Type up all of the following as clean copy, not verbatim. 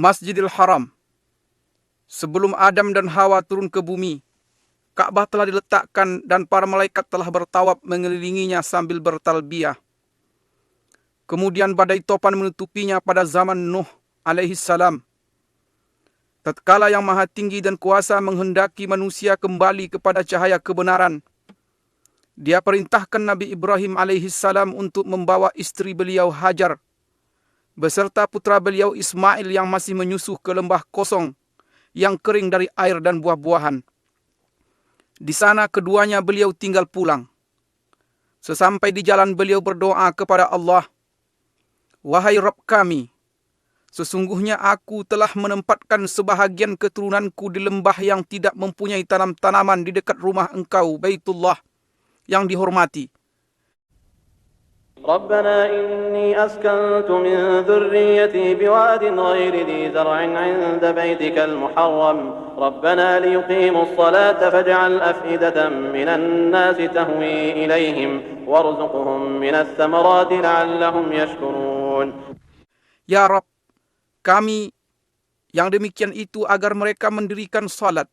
Masjidil Haram. Sebelum Adam dan Hawa turun ke bumi, Ka'bah telah diletakkan dan para malaikat telah bertawaf mengelilinginya sambil bertalbiyah. Kemudian badai topan menutupinya pada zaman Nuh alaihi salam. Tatkala yang maha tinggi dan kuasa menghendaki manusia kembali kepada cahaya kebenaran, Dia perintahkan Nabi Ibrahim alaihi salam untuk membawa isteri beliau Hajar beserta putra beliau Ismail yang masih menyusuh ke lembah kosong yang kering dari air dan buah-buahan. Di sana keduanya beliau tinggal pulang. Sesampai di jalan beliau berdoa kepada Allah, "Wahai Rabb kami, sesungguhnya aku telah menempatkan sebahagian keturunanku di lembah yang tidak mempunyai tanam-tanaman di dekat rumah Engkau, Baitullah, yang dihormati. ربنا إني أسكنت من ذريتي بواد غير ذي زرع عند بيتك المحرم ربنا ليقيموا الصلاة فاجعل أفئدة من الناس تهوي إليهم وارزقهم من الثمرات لعلهم يشكرون." Ya Rabb, kami yang demikian itu agar mereka mendirikan salat,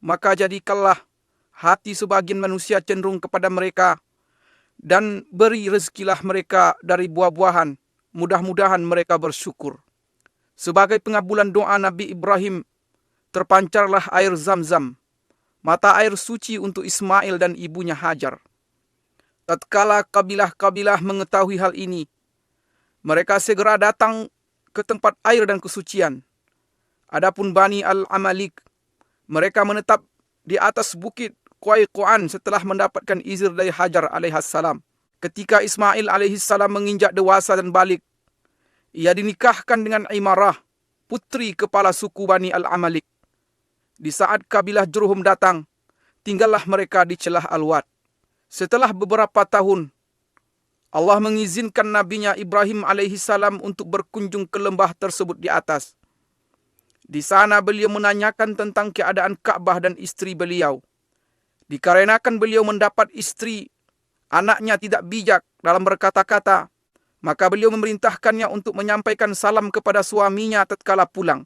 maka jadikanlah hati sebagian manusia cenderung kepada mereka, dan beri rezekilah mereka dari buah-buahan, mudah-mudahan mereka bersyukur. Sebagai pengabulan doa Nabi Ibrahim, terpancarlah air Zam-Zam, mata air suci untuk Ismail dan ibunya Hajar. Tatkala kabilah-kabilah mengetahui hal ini, mereka segera datang ke tempat air dan kesucian. Adapun Bani Al-Amalik, mereka menetap di atas bukit Qaiqu'an setelah mendapatkan izin dari Hajar alaihissalam. Ketika Ismail alaihissalam menginjak dewasa dan balik, ia dinikahkan dengan Imarah, putri kepala suku Bani Al-Amalik. Di saat kabilah Jurhum datang, tinggallah mereka di celah Al-Wad. Setelah beberapa tahun, Allah mengizinkan nabinya Ibrahim alaihissalam untuk berkunjung ke lembah tersebut di atas. Di sana beliau menanyakan tentang keadaan Ka'bah dan istri beliau. Dikarenakan beliau mendapat istri, anaknya tidak bijak dalam berkata-kata, maka beliau memerintahkannya untuk menyampaikan salam kepada suaminya tatkala pulang,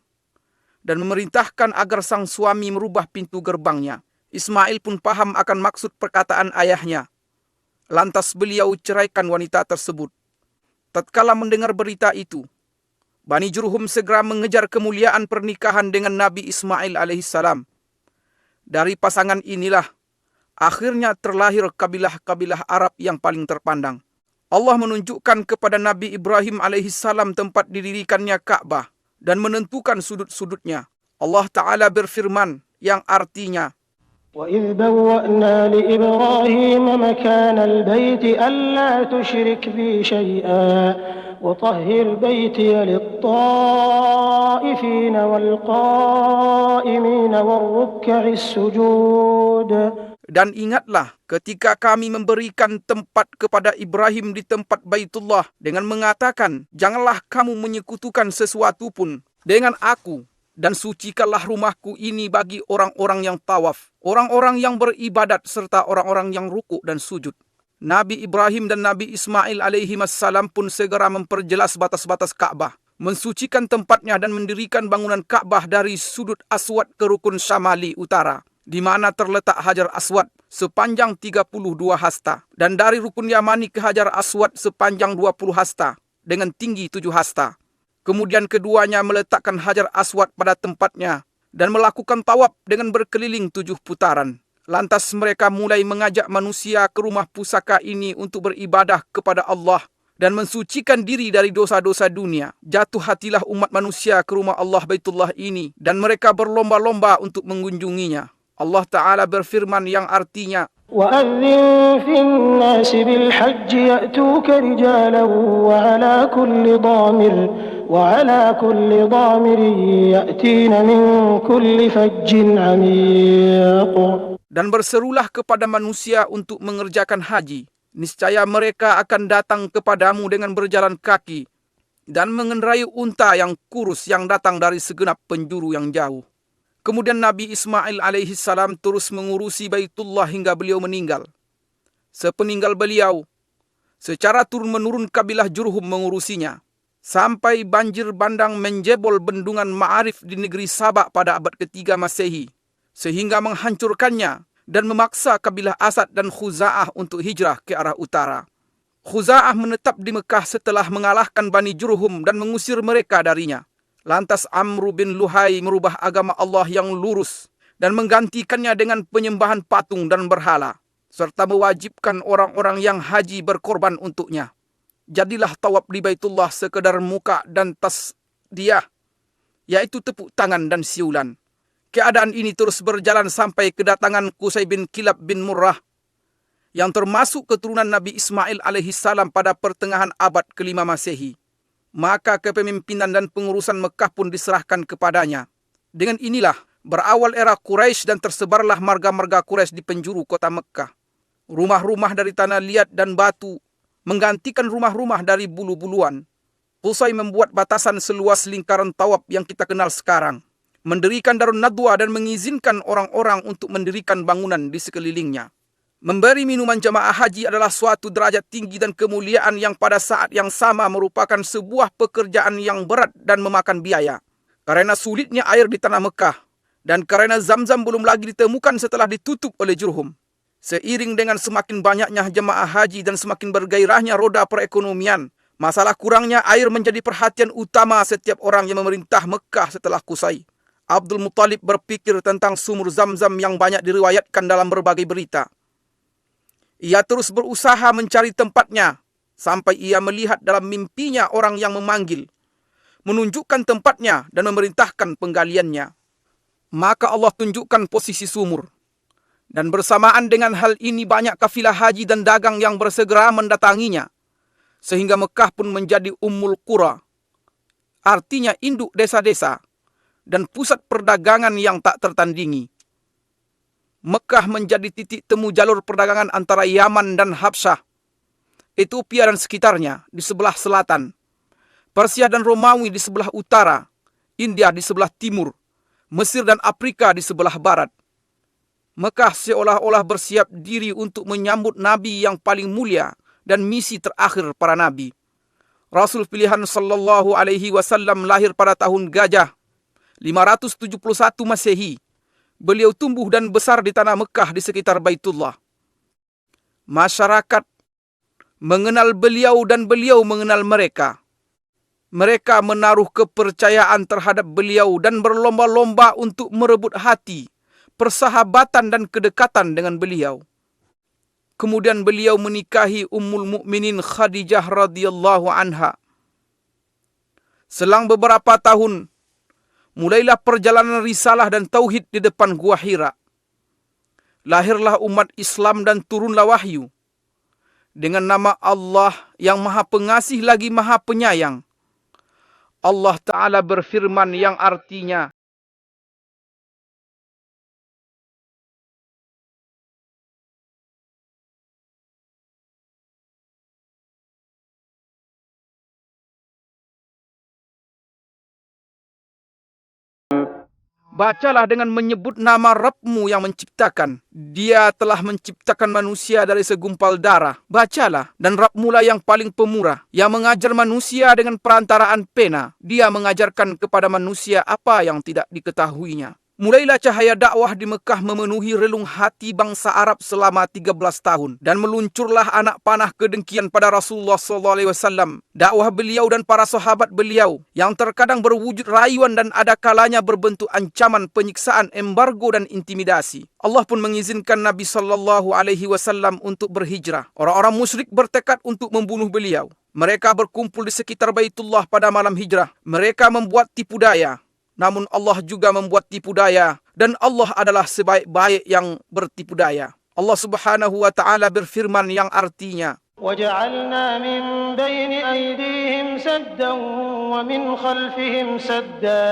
dan memerintahkan agar sang suami merubah pintu gerbangnya. Ismail pun paham akan maksud perkataan ayahnya. Lantas beliau ceraikan wanita tersebut. Tatkala mendengar berita itu, Bani Jurhum segera mengejar kemuliaan pernikahan dengan Nabi Ismail alaihissalam. Dari pasangan inilah akhirnya terlahir kabilah-kabilah Arab yang paling terpandang. Allah menunjukkan kepada Nabi Ibrahim alaihissalam tempat didirikannya Ka'bah dan menentukan sudut-sudutnya. Allah Ta'ala berfirman yang artinya, وَإِذْ بَوَّأْنَا لِإِبْرَاهِيمَ مَكَانَ الْبَيْتِ أَلَّا تُشْرِكْ بِي شَيْئًا وَطَهِّرْ بَيْتِيَ لِلطَّائِفِينَ وَالْقَائِمِينَ وَالرُّكَّعِ السُّجُودِ. Dan ingatlah ketika kami memberikan tempat kepada Ibrahim di tempat Baitullah dengan mengatakan, janganlah kamu menyekutukan sesuatu pun dengan aku, dan sucikanlah rumahku ini bagi orang-orang yang tawaf, orang-orang yang beribadat, serta orang-orang yang rukuk dan sujud. Nabi Ibrahim dan Nabi Ismail alaihimassalam pun segera memperjelas batas-batas Ka'bah, mensucikan tempatnya dan mendirikan bangunan Ka'bah dari sudut Aswad ke rukun Syamali utara, di mana terletak Hajar Aswad sepanjang 32 hasta, dan dari rukun Yamani ke Hajar Aswad sepanjang 20 hasta dengan tinggi 7 hasta. Kemudian keduanya meletakkan Hajar Aswad pada tempatnya dan melakukan tawaf dengan berkeliling 7 putaran. Lantas mereka mulai mengajak manusia ke rumah pusaka ini untuk beribadah kepada Allah dan mensucikan diri dari dosa-dosa dunia. Jatuh hatilah umat manusia ke rumah Allah Baitullah ini dan mereka berlomba-lomba untuk mengunjunginya. Allah Ta'ala berfirman yang artinya, وَأَذِّن فِي النَّاسِ بِالْحَجِّ يَأْتُوكَ رِجَالًا وَعَلَى كُلِّ ضَامِرٍ يَأْتِينَ مِنْ كُلِّ فَجٍّ عَمِيقٍ. Dan berserulah kepada manusia untuk mengerjakan haji. Niscaya mereka akan datang kepadamu dengan berjalan kaki dan mengendarai unta yang kurus yang datang dari segenap penjuru yang jauh. Kemudian Nabi Ismail alaihissalam terus mengurusi Baitullah hingga beliau meninggal. Sepeninggal beliau, secara turun-menurun kabilah Jurhum mengurusinya. sampai banjir bandang menjebol bendungan Ma'arif di negeri Sabak pada abad ketiga Masehi, sehingga menghancurkannya dan memaksa kabilah Asad dan Khuza'ah untuk hijrah ke arah utara. Khuza'ah menetap di Mekah setelah mengalahkan Bani Jurhum dan mengusir mereka darinya. Lantas Amr bin Luhai merubah agama Allah yang lurus dan menggantikannya dengan penyembahan patung dan berhala, serta mewajibkan orang-orang yang haji berkorban untuknya. Jadilah tawaf di Baitullah sekedar muka dan tasdiyah, yaitu tepuk tangan dan siulan. Keadaan ini terus berjalan sampai kedatangan Qusay bin Kilab bin Murrah, yang termasuk keturunan Nabi Ismail alaihissalam pada pertengahan abad ke-5 Masehi. Maka kepemimpinan dan pengurusan Mekah pun diserahkan kepadanya. Dengan inilah berawal era Quraisy dan tersebarlah marga-marga Quraisy di penjuru kota Mekah. Rumah-rumah dari tanah liat dan batu menggantikan rumah-rumah dari bulu-buluan. Qusay membuat batasan seluas lingkaran tawaf yang kita kenal sekarang, mendirikan Darun Nadwa dan mengizinkan orang-orang untuk mendirikan bangunan di sekelilingnya. Memberi minuman jamaah haji adalah suatu derajat tinggi dan kemuliaan yang pada saat yang sama merupakan sebuah pekerjaan yang berat dan memakan biaya. Karena sulitnya air di tanah Mekah dan karena Zamzam belum lagi ditemukan setelah ditutup oleh Jurhum. Seiring dengan semakin banyaknya jemaah haji dan semakin bergairahnya roda perekonomian, masalah kurangnya air menjadi perhatian utama setiap orang yang memerintah Mekah setelah Qusay. Abdul Muttalib berpikir tentang sumur Zamzam yang banyak diriwayatkan dalam berbagai berita. Ia terus berusaha mencari tempatnya, sampai ia melihat dalam mimpinya orang yang memanggil, menunjukkan tempatnya dan memerintahkan penggaliannya. Maka Allah tunjukkan posisi sumur. Dan bersamaan dengan hal ini banyak kafilah haji dan dagang yang bersegera mendatanginya, sehingga Mekah pun menjadi Ummul Qura, artinya induk desa-desa, dan pusat perdagangan yang tak tertandingi. Mekah menjadi titik temu jalur perdagangan antara Yaman dan Habsyah, Ethiopia dan sekitarnya di sebelah selatan, Persia dan Romawi di sebelah utara, India di sebelah timur, Mesir dan Afrika di sebelah barat. Mekah seolah-olah bersiap diri untuk menyambut Nabi yang paling mulia dan misi terakhir para Nabi. Rasul pilihan sallallahu alaihi wasallam lahir pada tahun Gajah 571 Masehi. Beliau tumbuh dan besar di tanah Mekah di sekitar Baitullah. Masyarakat mengenal beliau dan beliau mengenal mereka. Mereka menaruh kepercayaan terhadap beliau dan berlomba-lomba untuk merebut hati, persahabatan dan kedekatan dengan beliau. Kemudian beliau menikahi Ummul Mukminin Khadijah radhiyallahu anha. Selang beberapa tahun, mulailah perjalanan risalah dan tauhid di depan Gua Hira. Lahirlah umat Islam dan turunlah wahyu. Dengan nama Allah yang Maha Pengasih lagi Maha Penyayang. Allah Ta'ala berfirman yang artinya, bacalah dengan menyebut nama Rabbmu yang menciptakan. Dia telah menciptakan manusia dari segumpal darah. Bacalah, dan Rabbmu lah yang paling pemurah, yang mengajar manusia dengan perantaraan pena. Dia mengajarkan kepada manusia apa yang tidak diketahuinya. Mulailah cahaya dakwah di Mekah memenuhi relung hati bangsa Arab selama 13 tahun. Dan meluncurlah anak panah kedengkian pada Rasulullah SAW. Dakwah beliau dan para sahabat beliau yang terkadang berwujud rayuan dan ada kalanya berbentuk ancaman, penyiksaan, embargo dan intimidasi. Allah pun mengizinkan Nabi SAW untuk berhijrah. Orang-orang musyrik bertekad untuk membunuh beliau. Mereka berkumpul di sekitar Baitullah pada malam hijrah. Mereka membuat tipu daya. Namun Allah juga membuat tipu daya, dan Allah adalah sebaik-baik yang bertipu daya. Allah Subhanahu wa Ta'ala berfirman yang artinya, وَجَعَلْنَا مِنْ بَيْنِ أَيْدِيهِمْ سَدًّا وَمِنْ خَلْفِهِمْ سَدًّا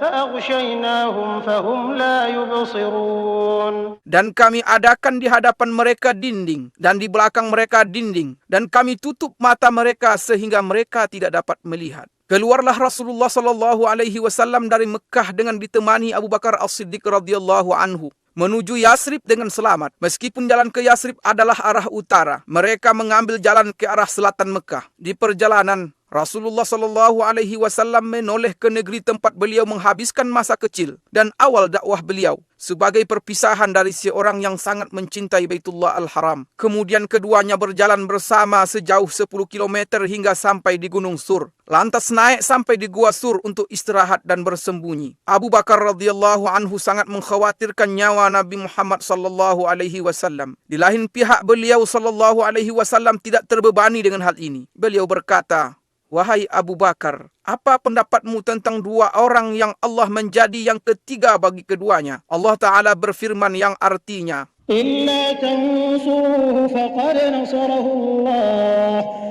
فَأَغْشَيْنَاهُمْ فَهُمْ لَا يُبْصِرُونَ. Dan kami adakan di hadapan mereka dinding, dan di belakang mereka dinding, dan kami tutup mata mereka sehingga mereka tidak dapat melihat. Keluarlah Rasulullah SAW dari Mekah dengan ditemani Abu Bakar As-Siddiq radhiyallahu anhu menuju Yasrib dengan selamat. Meskipun jalan ke Yasrib adalah arah utara, mereka mengambil jalan ke arah selatan Mekah. Di perjalanan, Rasulullah sallallahu alaihi wasallam menoleh ke negeri tempat beliau menghabiskan masa kecil dan awal dakwah beliau sebagai perpisahan dari seorang yang sangat mencintai Baitullah Al-Haram. Kemudian keduanya berjalan bersama sejauh 10 km hingga sampai di Gunung Sur. Lantas naik sampai di Gua Sur untuk istirahat dan bersembunyi. Abu Bakar radhiyallahu anhu sangat mengkhawatirkan nyawa Nabi Muhammad sallallahu alaihi wasallam. Di lain pihak beliau sallallahu alaihi wasallam tidak terbebani dengan hal ini. Beliau berkata, "Wahai Abu Bakar, apa pendapatmu tentang dua orang yang Allah menjadi yang ketiga bagi keduanya?" Allah Ta'ala berfirman yang artinya, إلا تنصروه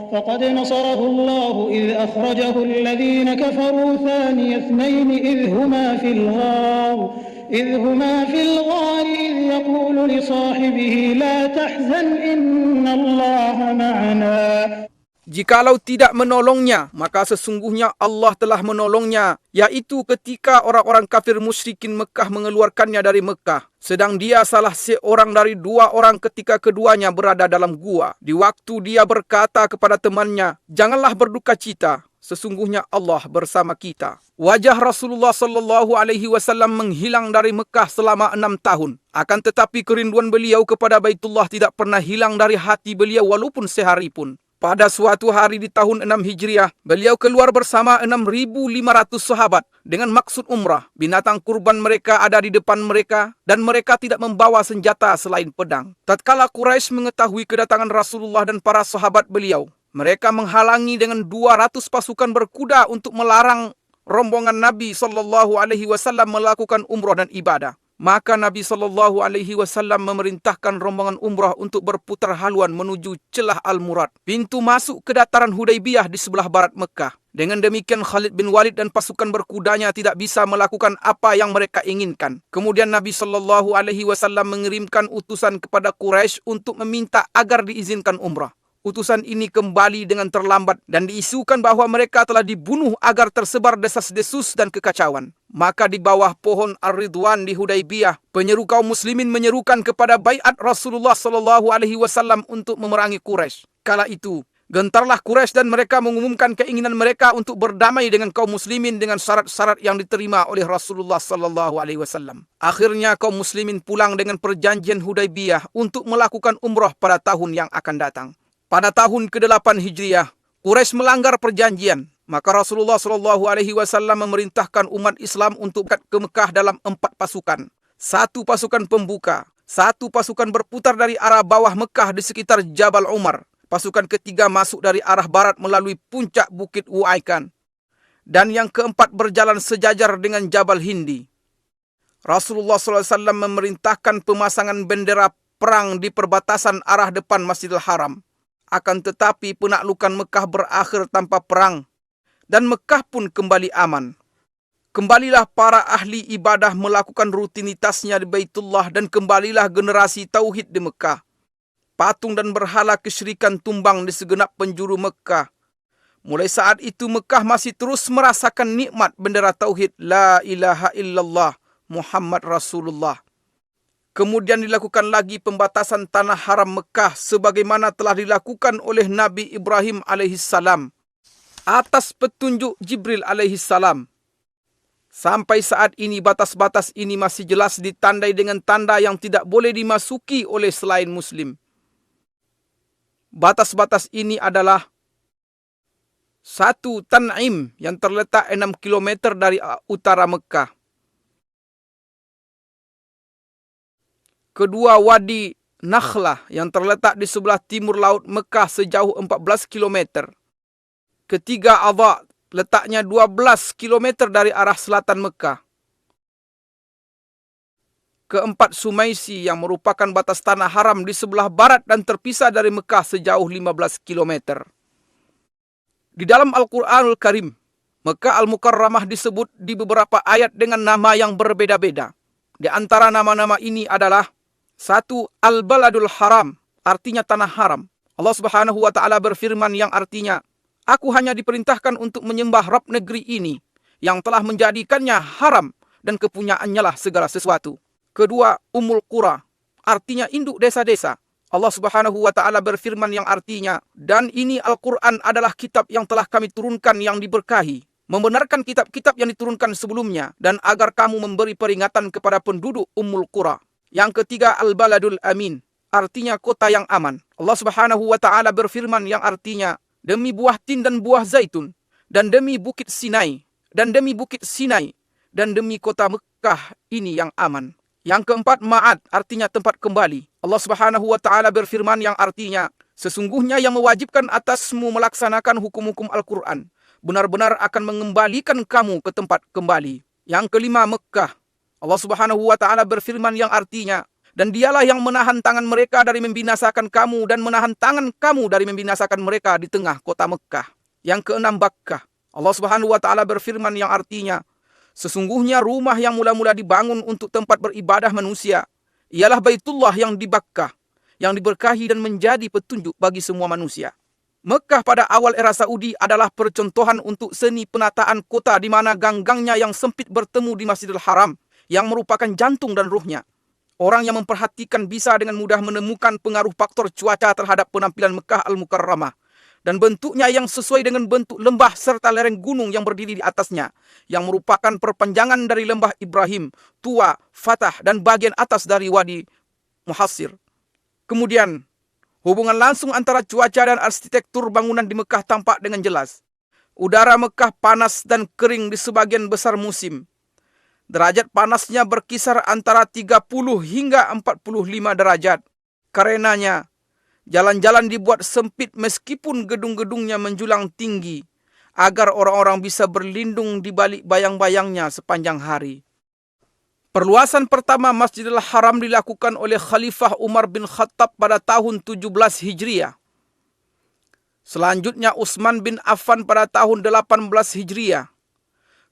فقد نصره الله إذ أخرجه الذين كفروا ثاني اثنين إذ هما في الغار إذ يقول لصاحبه لا تحزن إن الله معنا. Jikalau tidak menolongnya, maka sesungguhnya Allah telah menolongnya, yaitu ketika orang-orang kafir musyrikin Mekah mengeluarkannya dari Mekah. Sedang dia salah seorang dari dua orang ketika keduanya berada dalam gua. Di waktu dia berkata kepada temannya, "Janganlah berduka cita, sesungguhnya Allah bersama kita." Wajah Rasulullah sallallahu alaihi wasallam menghilang dari Mekah selama 6 tahun. Akan tetapi kerinduan beliau kepada Baitullah tidak pernah hilang dari hati beliau walaupun sehari pun. Pada suatu hari di tahun 6 Hijriah, beliau keluar bersama 6.500 sahabat dengan maksud umrah. Binatang kurban mereka ada di depan mereka dan mereka tidak membawa senjata selain pedang. Tatkala Quraisy mengetahui kedatangan Rasulullah dan para sahabat beliau, mereka menghalangi dengan 200 pasukan berkuda untuk melarang rombongan Nabi SAW melakukan umrah dan ibadah. Maka Nabi SAW memerintahkan rombongan umrah untuk berputar haluan menuju celah Al-Murad, pintu masuk ke dataran Hudaybiyah di sebelah barat Mekah. Dengan demikian Khalid bin Walid dan pasukan berkudanya tidak bisa melakukan apa yang mereka inginkan. Kemudian Nabi SAW mengirimkan utusan kepada Quraisy untuk meminta agar diizinkan umrah. Utusan ini kembali dengan terlambat dan diisukan bahwa mereka telah dibunuh agar tersebar desas-desus dan kekacauan. Maka di bawah pohon Ar-Ridwan di Hudaybiyah, penyeru kaum muslimin menyerukan kepada baiat Rasulullah SAW untuk memerangi Quraisy. Kala itu, gentarlah Quraisy dan mereka mengumumkan keinginan mereka untuk berdamai dengan kaum muslimin dengan syarat-syarat yang diterima oleh Rasulullah SAW. Akhirnya kaum muslimin pulang dengan perjanjian Hudaybiyah untuk melakukan umrah pada tahun yang akan datang. Pada tahun ke-8 Hijriah, Quraisy melanggar perjanjian. Maka Rasulullah SAW memerintahkan umat Islam untuk ke Mekah dalam 4 pasukan. 1 pasukan pembuka, 1 pasukan berputar dari arah bawah Mekah di sekitar Jabal Umar. Pasukan ketiga masuk dari arah barat melalui puncak Bukit Uaikan. Dan yang keempat berjalan sejajar dengan Jabal Hindi. Rasulullah SAW memerintahkan pemasangan bendera perang di perbatasan arah depan Masjidil Haram. Akan tetapi penaklukan Mekah berakhir tanpa perang dan Mekah pun kembali aman. Kembalilah para ahli ibadah melakukan rutinitasnya di Baitullah dan kembalilah generasi tauhid di Mekah. Patung dan berhala kesyirikan tumbang di segenap penjuru Mekah. Mulai saat itu Mekah masih terus merasakan nikmat bendera tauhid La ilaha illallah Muhammad Rasulullah. Kemudian dilakukan lagi pembatasan tanah haram Mekah sebagaimana telah dilakukan oleh Nabi Ibrahim alaihissalam atas petunjuk Jibril alaihissalam. Sampai saat ini batas-batas ini masih jelas ditandai dengan tanda yang tidak boleh dimasuki oleh selain Muslim. Batas-batas ini adalah 1. Tan'im yang terletak 6 km dari utara Mekah. 2. Wadi Nakhlah yang terletak di sebelah timur laut Mekah sejauh 14 km. 3. Adha letaknya 12 km dari arah selatan Mekah. 4. Sumaisi yang merupakan batas tanah haram di sebelah barat dan terpisah dari Mekah sejauh 15 km. Di dalam Al-Quranul Karim, Mekah Al-Mukarramah disebut di beberapa ayat dengan nama yang berbeda-beda. Di antara nama-nama ini adalah 1. Al-Baladul Haram, artinya tanah haram. Allah Subhanahu wa Ta'ala berfirman yang artinya, "Aku hanya diperintahkan untuk menyembah Rabb negeri ini, yang telah menjadikannya haram dan kepunyaannya lah segala sesuatu." 2. Ummul Qura, artinya induk desa-desa. Allah Subhanahu wa taala berfirman yang artinya, dan ini Al-Quran adalah kitab yang telah kami turunkan yang diberkahi, membenarkan kitab-kitab yang diturunkan sebelumnya, dan agar kamu memberi peringatan kepada penduduk Ummul Qura. Yang ketiga, Al-Baladul Amin, artinya kota yang aman. Allah Subhanahu wa taala berfirman yang artinya, demi buah tin dan buah zaitun, dan demi bukit Sinai, dan demi bukit Sinai, dan demi kota Mekah ini yang aman. Yang keempat, Ma'ad, artinya tempat kembali. Allah Subhanahu wa taala berfirman yang artinya, sesungguhnya yang mewajibkan atasmu melaksanakan hukum-hukum Al-Quran benar-benar akan mengembalikan kamu ke tempat kembali. Yang kelima, Mekah. Allah Subhanahu wa taala berfirman yang artinya, dan dialah yang menahan tangan mereka dari membinasakan kamu dan menahan tangan kamu dari membinasakan mereka di tengah kota Mekah. Yang keenam, Bakkah. Allah Subhanahu wa taala berfirman yang artinya, sesungguhnya rumah yang mula-mula dibangun untuk tempat beribadah manusia ialah Baitullah yang di Bakkah, yang diberkahi dan menjadi petunjuk bagi semua manusia. Mekah pada awal era Saudi adalah percontohan untuk seni penataan kota di mana gang-gangnya yang sempit bertemu di Masjidil Haram yang merupakan jantung dan ruhnya. Orang yang memperhatikan bisa dengan mudah menemukan pengaruh faktor cuaca terhadap penampilan Mekah Al-Mukarramah dan bentuknya yang sesuai dengan bentuk lembah serta lereng gunung yang berdiri di atasnya, yang merupakan perpanjangan dari lembah Ibrahim, Tua, Fatah, dan bagian atas dari Wadi Muhassir. Kemudian, hubungan langsung antara cuaca dan arsitektur bangunan di Mekah tampak dengan jelas. Udara Mekah panas dan kering di sebagian besar musim. Derajat panasnya berkisar antara 30 hingga 45 derajat. Karenanya, jalan-jalan dibuat sempit meskipun gedung-gedungnya menjulang tinggi, agar orang-orang bisa berlindung di balik bayang-bayangnya sepanjang hari. Perluasan pertama Masjidil Haram dilakukan oleh Khalifah Umar bin Khattab pada tahun 17 Hijriah. Selanjutnya Utsman bin Affan pada tahun 18 Hijriah.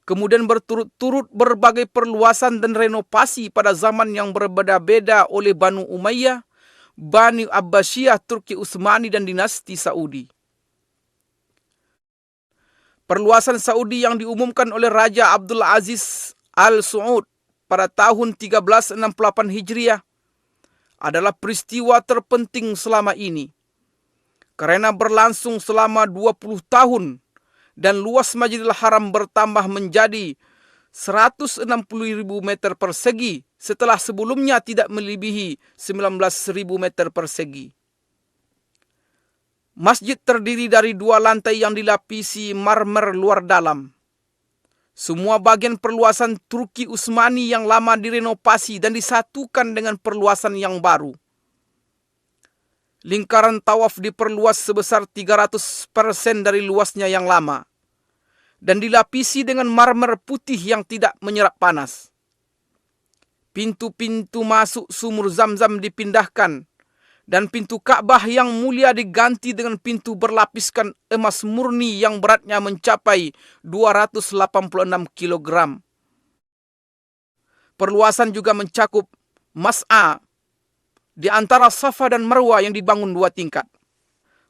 Kemudian berturut-turut berbagai perluasan dan renovasi pada zaman yang berbeda-beda oleh Banu Umayyah, Bani Abbasiyah, Turki Utsmani, dan dinasti Saudi. Perluasan Saudi yang diumumkan oleh Raja Abdul Aziz Al Saud pada tahun 1368 Hijriah adalah peristiwa terpenting selama ini, karena berlangsung selama 20 tahun dan luas Masjidil Haram bertambah menjadi 160.000 meter persegi setelah sebelumnya tidak melebihi 19.000 meter persegi. Masjid terdiri dari 2 lantai yang dilapisi marmer luar dalam. Semua bagian perluasan Turki Utsmani yang lama direnovasi dan disatukan dengan perluasan yang baru. Lingkaran tawaf diperluas sebesar 300% dari luasnya yang lama dan dilapisi dengan marmer putih yang tidak menyerap panas. Pintu-pintu masuk sumur Zam-Zam dipindahkan dan pintu Ka'bah yang mulia diganti dengan pintu berlapiskan emas murni yang beratnya mencapai 286 kg. Perluasan juga mencakup Mas'a di antara Safa dan Marwah yang dibangun 2 tingkat.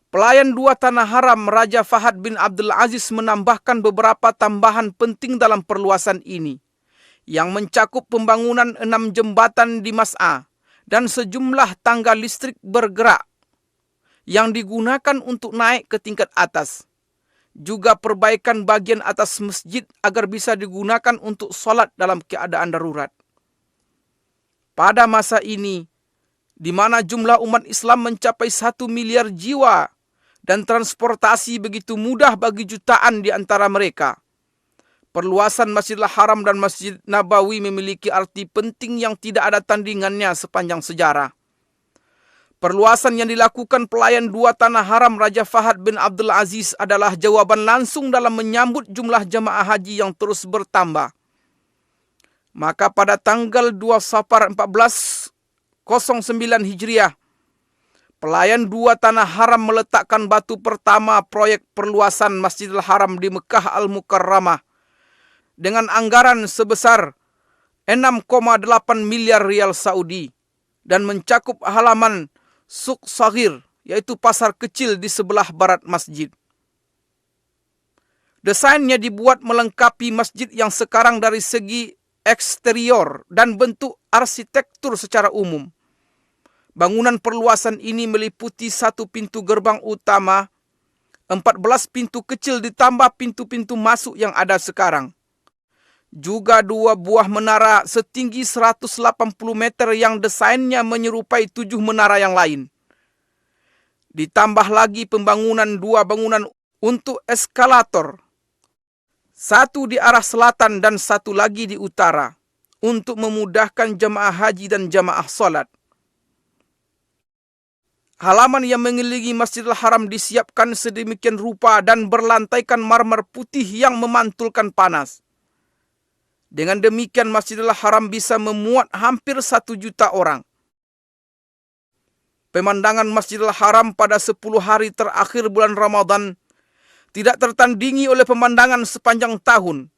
Pelayan 2 tanah haram Raja Fahad bin Abdul Aziz menambahkan beberapa tambahan penting dalam perluasan ini, yang mencakup pembangunan 6 jembatan di Mas'a dan sejumlah tangga listrik bergerak yang digunakan untuk naik ke tingkat atas. Juga perbaikan bagian atas masjid agar bisa digunakan untuk sholat dalam keadaan darurat. Pada masa ini, di mana jumlah umat Islam mencapai 1 miliar jiwa dan transportasi begitu mudah bagi jutaan di antara mereka, perluasan Masjidil Haram dan Masjid Nabawi memiliki arti penting yang tidak ada tandingannya sepanjang sejarah. Perluasan yang dilakukan pelayan 2 tanah haram Raja Fahad bin Abdul Aziz adalah jawaban langsung dalam menyambut jumlah jamaah haji yang terus bertambah. Maka pada tanggal 2 Safar 1409 Hijriah, pelayan 2 tanah haram meletakkan batu pertama proyek perluasan Masjidil Haram di Mekah Al-Mukarramah dengan anggaran sebesar 6,8 miliar rial Saudi dan mencakup halaman Suq Saghir, yaitu pasar kecil di sebelah barat masjid. Desainnya dibuat melengkapi masjid yang sekarang dari segi eksterior dan bentuk arsitektur secara umum. Bangunan perluasan ini meliputi 1 pintu gerbang utama, 14 pintu kecil ditambah pintu-pintu masuk yang ada sekarang. Juga 2 buah menara setinggi 180 meter yang desainnya menyerupai 7 menara yang lain. Ditambah lagi pembangunan 2 bangunan untuk eskalator. 1 di arah selatan dan 1 lagi di utara, untuk memudahkan jemaah haji dan jemaah solat. Halaman yang mengelilingi Masjidil Haram disiapkan sedemikian rupa dan berlantaikan marmer putih yang memantulkan panas. Dengan demikian Masjidil Haram bisa memuat hampir 1 juta orang. Pemandangan Masjidil Haram pada 10 hari terakhir bulan Ramadan tidak tertandingi oleh pemandangan sepanjang tahun.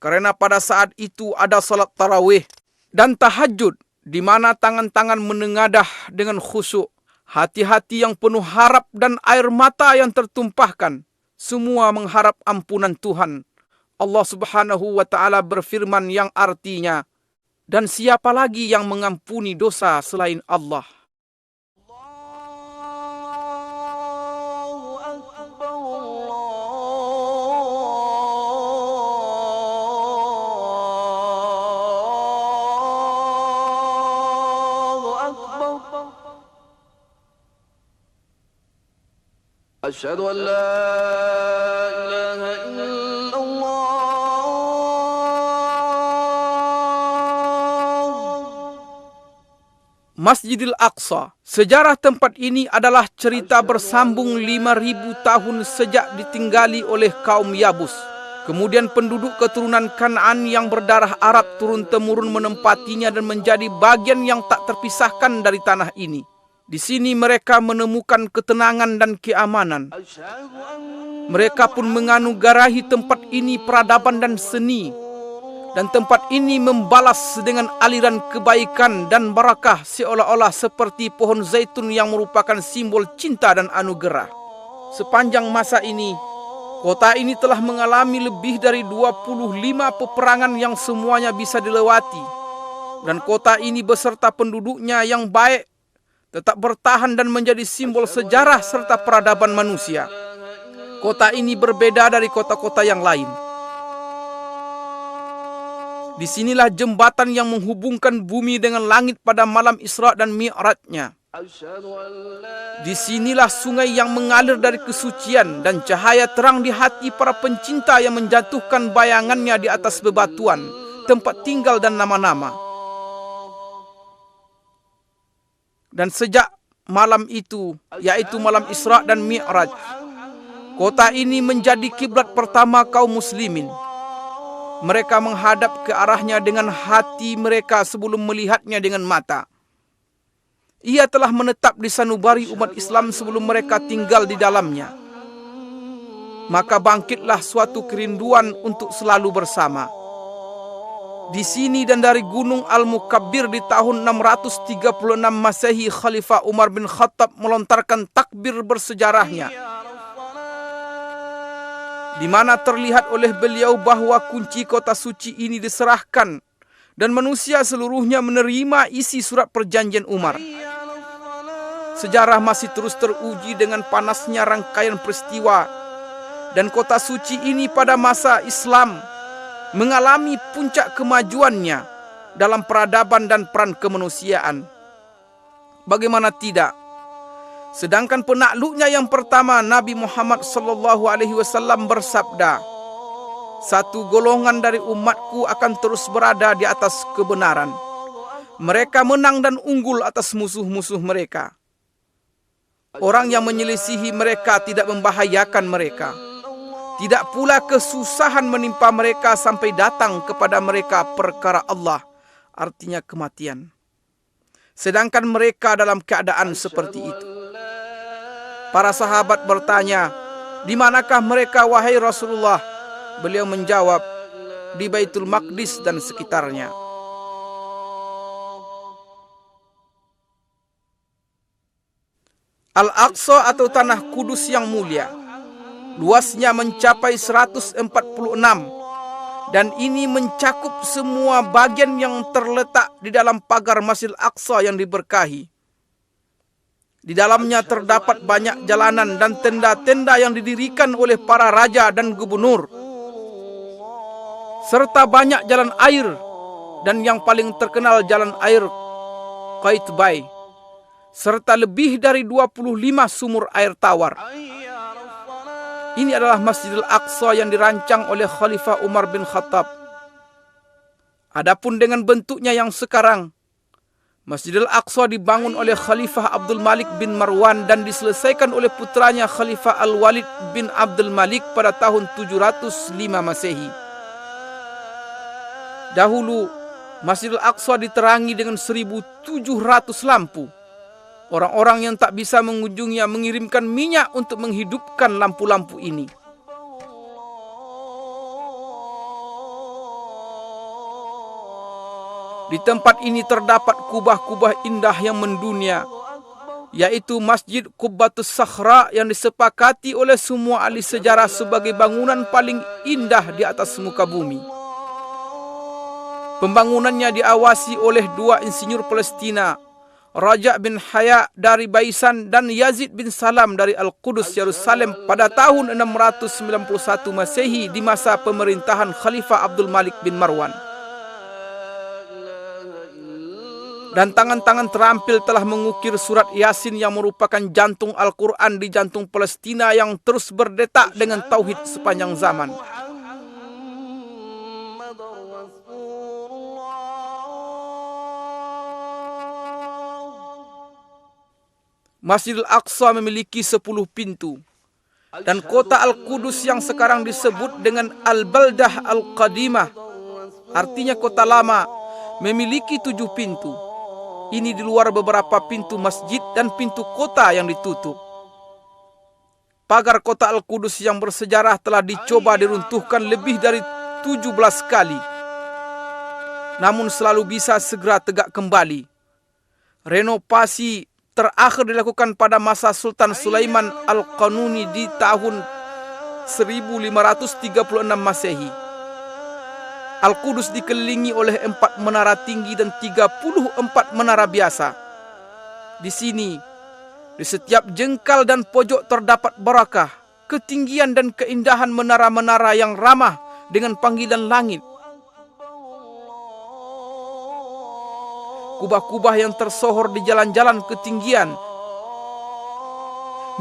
Karena pada saat itu ada salat tarawih dan tahajud, di mana tangan-tangan menengadah dengan khusyuk. Hati-hati yang penuh harap dan air mata yang tertumpahkan, semua mengharap ampunan Tuhan. Allah Subhanahu wa Ta'ala berfirman yang artinya, dan siapa lagi yang mengampuni dosa selain Allah? أشهد أن لا إله إلا الله. Masjidil Aqsa. Sejarah tempat ini adalah cerita bersambung 5.000 tahun sejak ditinggali oleh kaum Yabus. Kemudian penduduk keturunan Kan'an yang berdarah Arab turun-temurun menempatinya dan menjadi bagian yang tak terpisahkan dari tanah ini. Di sini mereka menemukan ketenangan dan keamanan. Mereka pun menganugerahi tempat ini peradaban dan seni. Dan tempat ini membalas dengan aliran kebaikan dan barakah seolah-olah seperti pohon zaitun yang merupakan simbol cinta dan anugerah. Sepanjang masa ini, kota ini telah mengalami lebih dari 25 peperangan yang semuanya bisa dilewati. Dan kota ini beserta penduduknya yang baik tetap bertahan dan menjadi simbol sejarah serta peradaban manusia. Kota ini berbeda dari kota-kota yang lain. Disinilah jembatan yang menghubungkan bumi dengan langit pada malam Isra dan Mi'rajnya. Disinilah sungai yang mengalir dari kesucian dan cahaya terang di hati para pencinta yang menjatuhkan bayangannya di atas bebatuan, tempat tinggal dan nama-nama. Dan sejak malam itu, yaitu malam Isra dan Mi'raj, kota ini menjadi kiblat pertama kaum muslimin. Mereka menghadap ke arahnya dengan hati mereka sebelum melihatnya dengan mata. Ia telah menetap di sanubari umat Islam sebelum mereka tinggal di dalamnya. Maka bangkitlah suatu kerinduan untuk selalu bersama. Di sini dan dari Gunung Al-Mukabbir di tahun 636 Masehi, Khalifah Umar bin Khattab melontarkan takbir bersejarahnya, di mana terlihat oleh beliau bahwa kunci kota suci ini diserahkan dan manusia seluruhnya menerima isi surat perjanjian Umar. Sejarah masih terus teruji dengan panasnya rangkaian peristiwa, dan kota suci ini pada masa Islam mengalami puncak kemajuannya dalam peradaban dan peran kemanusiaan. Bagaimana tidak? Sedangkan penakluknya yang pertama, Nabi Muhammad SAW bersabda, "Satu golongan dari umatku akan terus berada di atas kebenaran. Mereka menang dan unggul atas musuh-musuh mereka. Orang yang menyelisihi mereka tidak membahayakan mereka. Tidak pula kesusahan menimpa mereka sampai datang kepada mereka perkara Allah," artinya kematian. Sedangkan mereka dalam keadaan seperti itu. Para sahabat bertanya, "Di manakah mereka wahai Rasulullah?" Beliau menjawab, "Di Baitul Maqdis dan sekitarnya." Al-Aqsa atau Tanah Kudus yang mulia, luasnya mencapai 146 dan ini mencakup semua bagian yang terletak di dalam pagar Masjidil Aqsa yang diberkahi. Di dalamnya terdapat banyak jalanan dan tenda-tenda yang didirikan oleh para raja dan gubernur, serta banyak jalan air, dan yang paling terkenal jalan air Qaitbay, serta lebih dari 25 sumur air tawar. Ini adalah Masjidil Aqsa yang dirancang oleh Khalifah Umar bin Khattab. Adapun dengan bentuknya yang sekarang, Masjidil Aqsa dibangun oleh Khalifah Abdul Malik bin Marwan dan diselesaikan oleh putranya Khalifah Al-Walid bin Abdul Malik pada tahun 705 Masehi. Dahulu, Masjidil Aqsa diterangi dengan 1.700 lampu. Orang-orang yang tak bisa mengunjunginya mengirimkan minyak untuk menghidupkan lampu-lampu ini. Di tempat ini terdapat kubah-kubah indah yang mendunia, yaitu Masjid Qubbatus Sakhra yang disepakati oleh semua ahli sejarah sebagai bangunan paling indah di atas muka bumi. Pembangunannya diawasi oleh dua insinyur Palestina, Raja bin Haya dari Baisan dan Yazid bin Salam dari Al-Qudus, Yerusalem pada tahun 691 Masehi di masa pemerintahan Khalifah Abdul Malik bin Marwan. Dan tangan-tangan terampil telah mengukir surat Yasin yang merupakan jantung Al-Quran di jantung Palestina yang terus berdetak dengan tauhid sepanjang zaman. Masjidil Aqsa memiliki 10 pintu. Dan kota Al-Qudus yang sekarang disebut dengan Al-Baldah Al-Qadimah, artinya kota lama, memiliki 7 pintu. Ini di luar beberapa pintu masjid dan pintu kota yang ditutup. Pagar kota Al-Qudus yang bersejarah telah dicoba diruntuhkan lebih dari 17 kali, namun selalu bisa segera tegak kembali. Renovasi terakhir dilakukan pada masa Sultan Sulaiman Al-Qanuni di tahun 1536 Masehi. Al-Qudus dikelilingi oleh 4 menara tinggi dan 34 menara biasa. Di sini, di setiap jengkal dan pojok terdapat barakah, ketinggian dan keindahan menara-menara yang ramah dengan panggilan langit. Kubah-kubah yang tersohor di jalan-jalan ketinggian.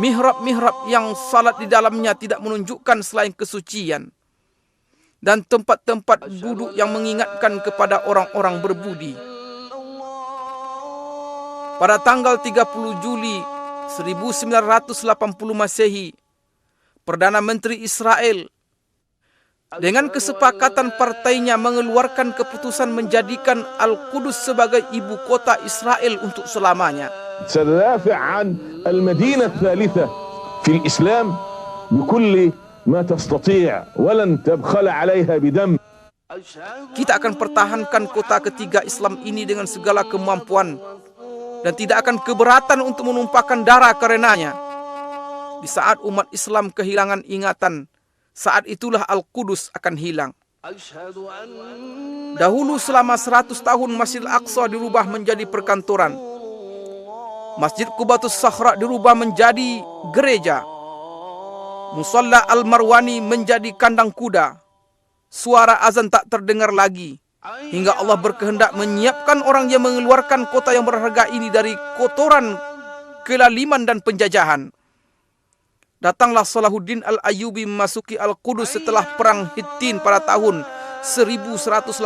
Mihrab-mihrab yang salat di dalamnya tidak menunjukkan selain kesucian. Dan tempat-tempat duduk yang mengingatkan kepada orang-orang berbudi. Pada tanggal 30 Juli 1980 Masehi, Perdana Menteri Israel dengan kesepakatan partainya mengeluarkan keputusan menjadikan Al-Qudus sebagai ibu kota Israel untuk selamanya. سندافع عن المدينة الثالثة في الإسلام بكل ما تستطيع ولن تبخل عليها بدم. Kita akan pertahankan kota ketiga Islam ini dengan segala kemampuan dan tidak akan keberatan untuk menumpahkan darah karenanya. Di saat umat Islam kehilangan ingatan, saat itulah Al-Qudus akan hilang. Dahulu selama 100 tahun Masjidil Aqsa dirubah menjadi perkantoran. Masjid Qubbatus Sakhra dirubah menjadi gereja. Musalla Al-Marwani menjadi kandang kuda. Suara azan tak terdengar lagi. Hingga Allah berkehendak menyiapkan orang yang mengeluarkan kota yang berharga ini dari kotoran, kelaliman dan penjajahan. Datanglah Salahuddin Al-Ayyubi memasuki Al-Qudus setelah perang Hittin pada tahun 1187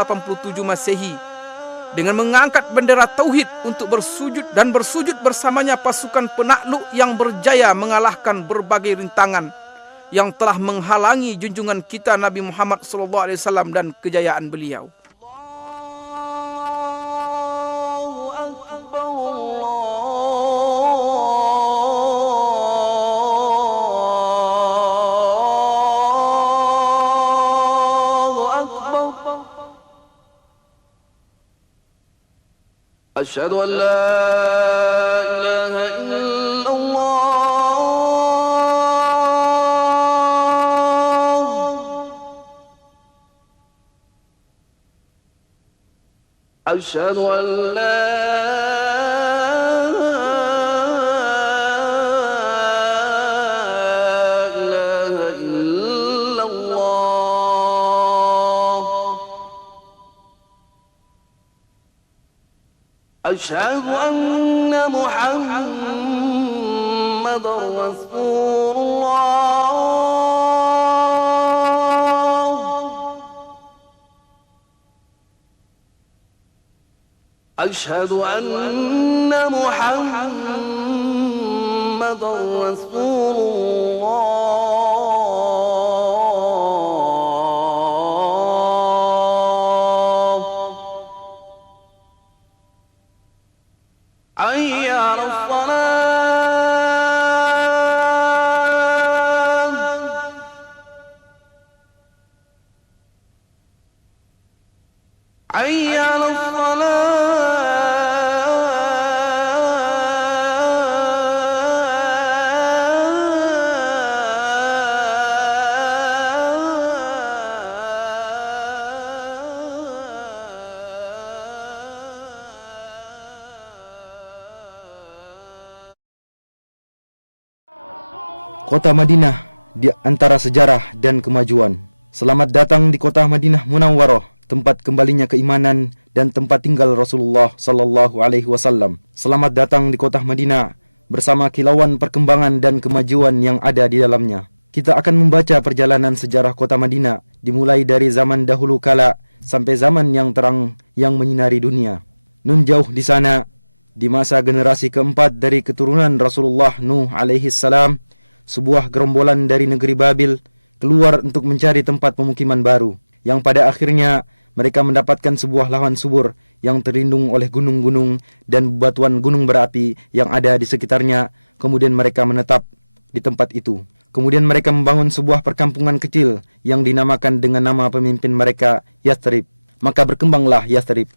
Masehi dengan mengangkat bendera tauhid untuk bersujud dan bersujud bersamanya pasukan penakluk yang berjaya mengalahkan berbagai rintangan yang telah menghalangi junjungan kita Nabi Muhammad SAW dan kejayaan beliau. أشهد أن لا إله إلا الله أشهد أن لا أشهد أن محمد رسول الله أشهد أن محمد رسول الله حي على الصلاة حي على Kota Madinah di antara sejarah dan kemajuan. Selamat datang di kota Madinah Munawwarah, tempat kembalinya keimanan dan tempat tinggal Rasulullah sallallahu alaihi wasallam. Selamat datang di kota Madinah bersama kilauan perkembangan dan kemajuan yang ada di dalamnya. Kita akan membaca perjalanan sejarah kota Madinah dimulai dari zaman dahulu kala sampai zaman yang terang yang menyinari dunia. Nun jauh di sana, di masa generasi keempat dari keturunan Rasulullah Nuh alaihi salam, sebuah gerombolan dari negeri Babil keluar untuk mencari tempat pemukiman baru, yang pada akhirnya mereka mendapatkan sebuah lahan subur yang terlindung oleh gunung-gunung dan bebatuan gunung berapi yang ada di sekitarnya. Kemudian mereka menetap di tempat itu. Kemudian mereka membangun sebuah perkampungan kecil yang dinamakan dengan nama pemimpin mereka, Yathrib. Maka berkembanglah Yathrib.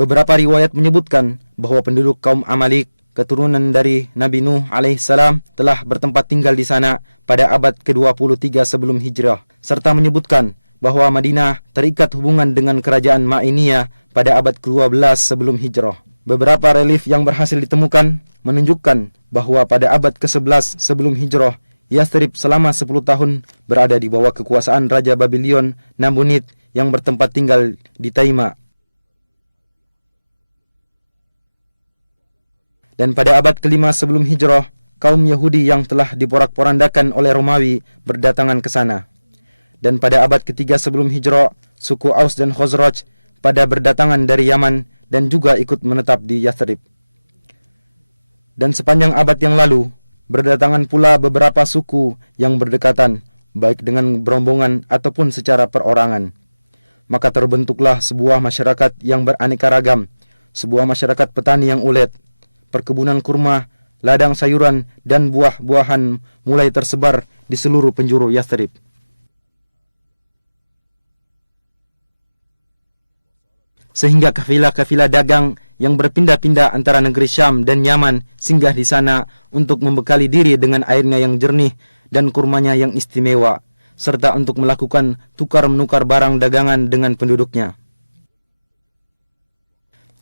Beberapa riwayat menyebutkan bahwa penduduk kaum Amalik, keturunan dari Nabi Nuh alaihissalam, telah bertempat tinggal di sana pada abad ke-23 sebelum hijrah, serta menyebutkan bahwa Madinah terikat hubungan dengan kerajaan Ma'iniyah pada abad ke-12 sebelum hijrah. Beberapa relief yang berhasil ditemukan menunjukkan bahwa pada abad ke-11 sebelum hijrah, Yathrib selama 10 tahun berada di bawah kekuasaan Raja Babylon Nabonid yang bertempat tinggal di Taima. Dan pada abad ke-5 sebelum hijrah, kaum Yahudi yang telah diporak-porandakan oleh Romawi berdatangan ke sana. Dan pada abad ke-3 sebelum hijrah, suku Aus dan Khazraj pada berdatangan dari Yaman dan juga ikut menetap di Yathrib. Dan sepanjang abad yang lalu, berdatangan pula beberapa suku yang berdekatan, baik dengan berombongan ataupun secara perorangan. Maka terbentuklah sebuah masyarakat yang beraneka ragam, sebuah masyarakat petani yang ulet. Perkebunan kurma, ladang sayuran, dan buah-buahan mulai tersebar di seluruh penjuru Yathrib. Sehingga kafilah-kafilah dagang yang berpindah-pindah antara negeri Syam dan Yaman singgah di sana untuk membekali diri dengan airnya yang jernih dan kurmanya yang istimewa, serta untuk melakukan tukar-menukar barang dagangan dengan penduduknya.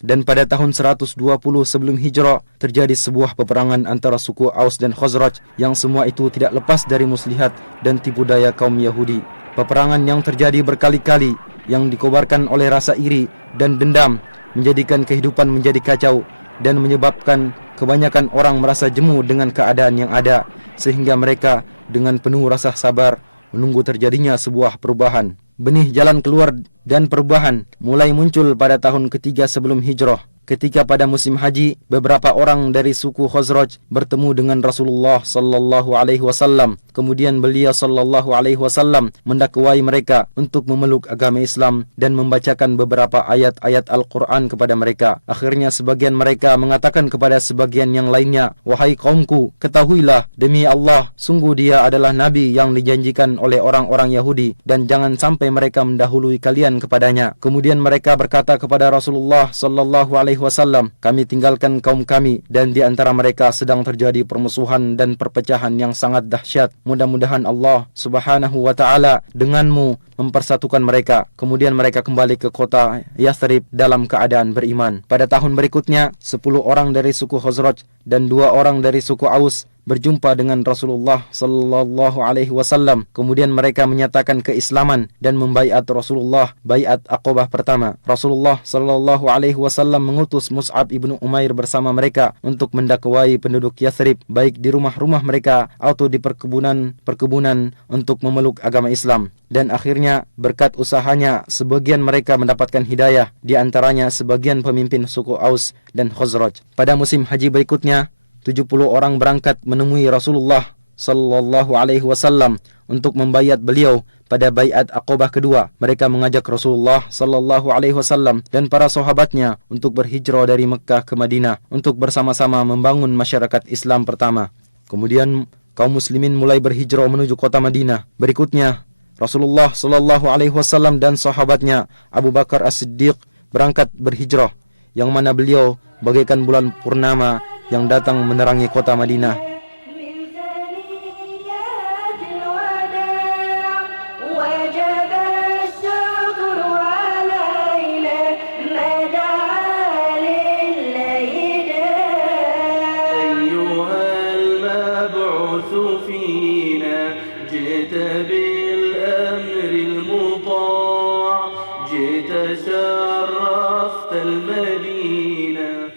Dan pada tahun 120 sebelum hijrah terjadi sebuah peperangan antara suku Aus dan Khazraj yang semua itu tidak lepas dari muslihat dan tipu daya kaum Yahudi. Peperangan yang terjadi berkali-kali yang dikobarkan oleh rasa iri dan dendam menjadikan kehidupan menjadi kacau dan menyebabkan kebanyakan orang merasa jemu dengan keadaan yang ada, sehingga mereka dengan penuh rasa sabar menunggu terjadinya sebuah perubahan. Benih jalan keluar dan perubahan mulai muncul pada tahun ketiga sebelum hijrah, ketika pada musim haji beberapa orang dari suku Khazraj bertemu dengan Rasulullah sallallahu alaihi wasallam. Kemudian beliau sallallahu alaihi wasallam mendakwai mereka untuk memeluk agama Islam dan membacakan beberapa ayat-ayat Al-Qur'an kepada mereka. Akhirnya sebagian mereka mengatakan kepada sebagian yang lainnya, "Wahai kaumku, ketahuilah demi Allah, sungguh dia adalah nabi yang dijanjikan oleh orang-orang Yahudi dan jangan sampai mereka mendahului kalian kepadanya." Kemudian mereka berkata kepada Rasulullah sallallahu alaihi wasallam, "Kami tinggalkan kaum kami dan di antara mereka sedang terjadi permusuhan dan perpecahan yang sangat dahsyat. Mudah-mudahan Allah Subhanahu wa taala denganmu mempersatukan mereka." Kemudian mereka kembali ke kota Yathrib dalam keadaan beriman. Pada tahun berikutnya, 10 orang dari suku Khazraj dan 2 orang dari suku Aus berjumpa dengan Rasulullah sallallahu alaihi wasallam. Kemudian mereka menyatakan keislaman dan membaiat Rasulullah baiat Aqabah pertama. Rasulullah sallallahu alaihi wasallam mengutus Mus'ab ibnu Umair bersama mereka untuk mendakwai penduduk Yathrib baik di rumah-rumah mereka atau di perkebunan untuk memeluk agama Islam. Dan akhirnya berkat usahanya sebagian mereka mendapatkan hidayah, di antaranya sebagian pemimpin suku Aus dan Khazraj. Pada musim haji berikutnya 70 orang berangkat menemui Rasulullah sallallahu alaihi wasallam untuk membaiat beliau pada baiat Aqabah kedua. Mereka mengajak Rasulullah sallallahu alaihi wasallam dan para sahabatnya untuk berhijrah dari Mekkah ke Madinah untuk bersama-sama membangun masyarakat Islam pertama. Kemudian kaum muslimin mulai berhijrah menuju kota Madinah. Berikutnya Rasulullah sallallahu alaihi wasallam dan sahabatnya Abu Bakar As-Siddiq berangkat berhijrah, yang mana beliau bagaikan bulan purnama yang datang menerangi kota Madinah.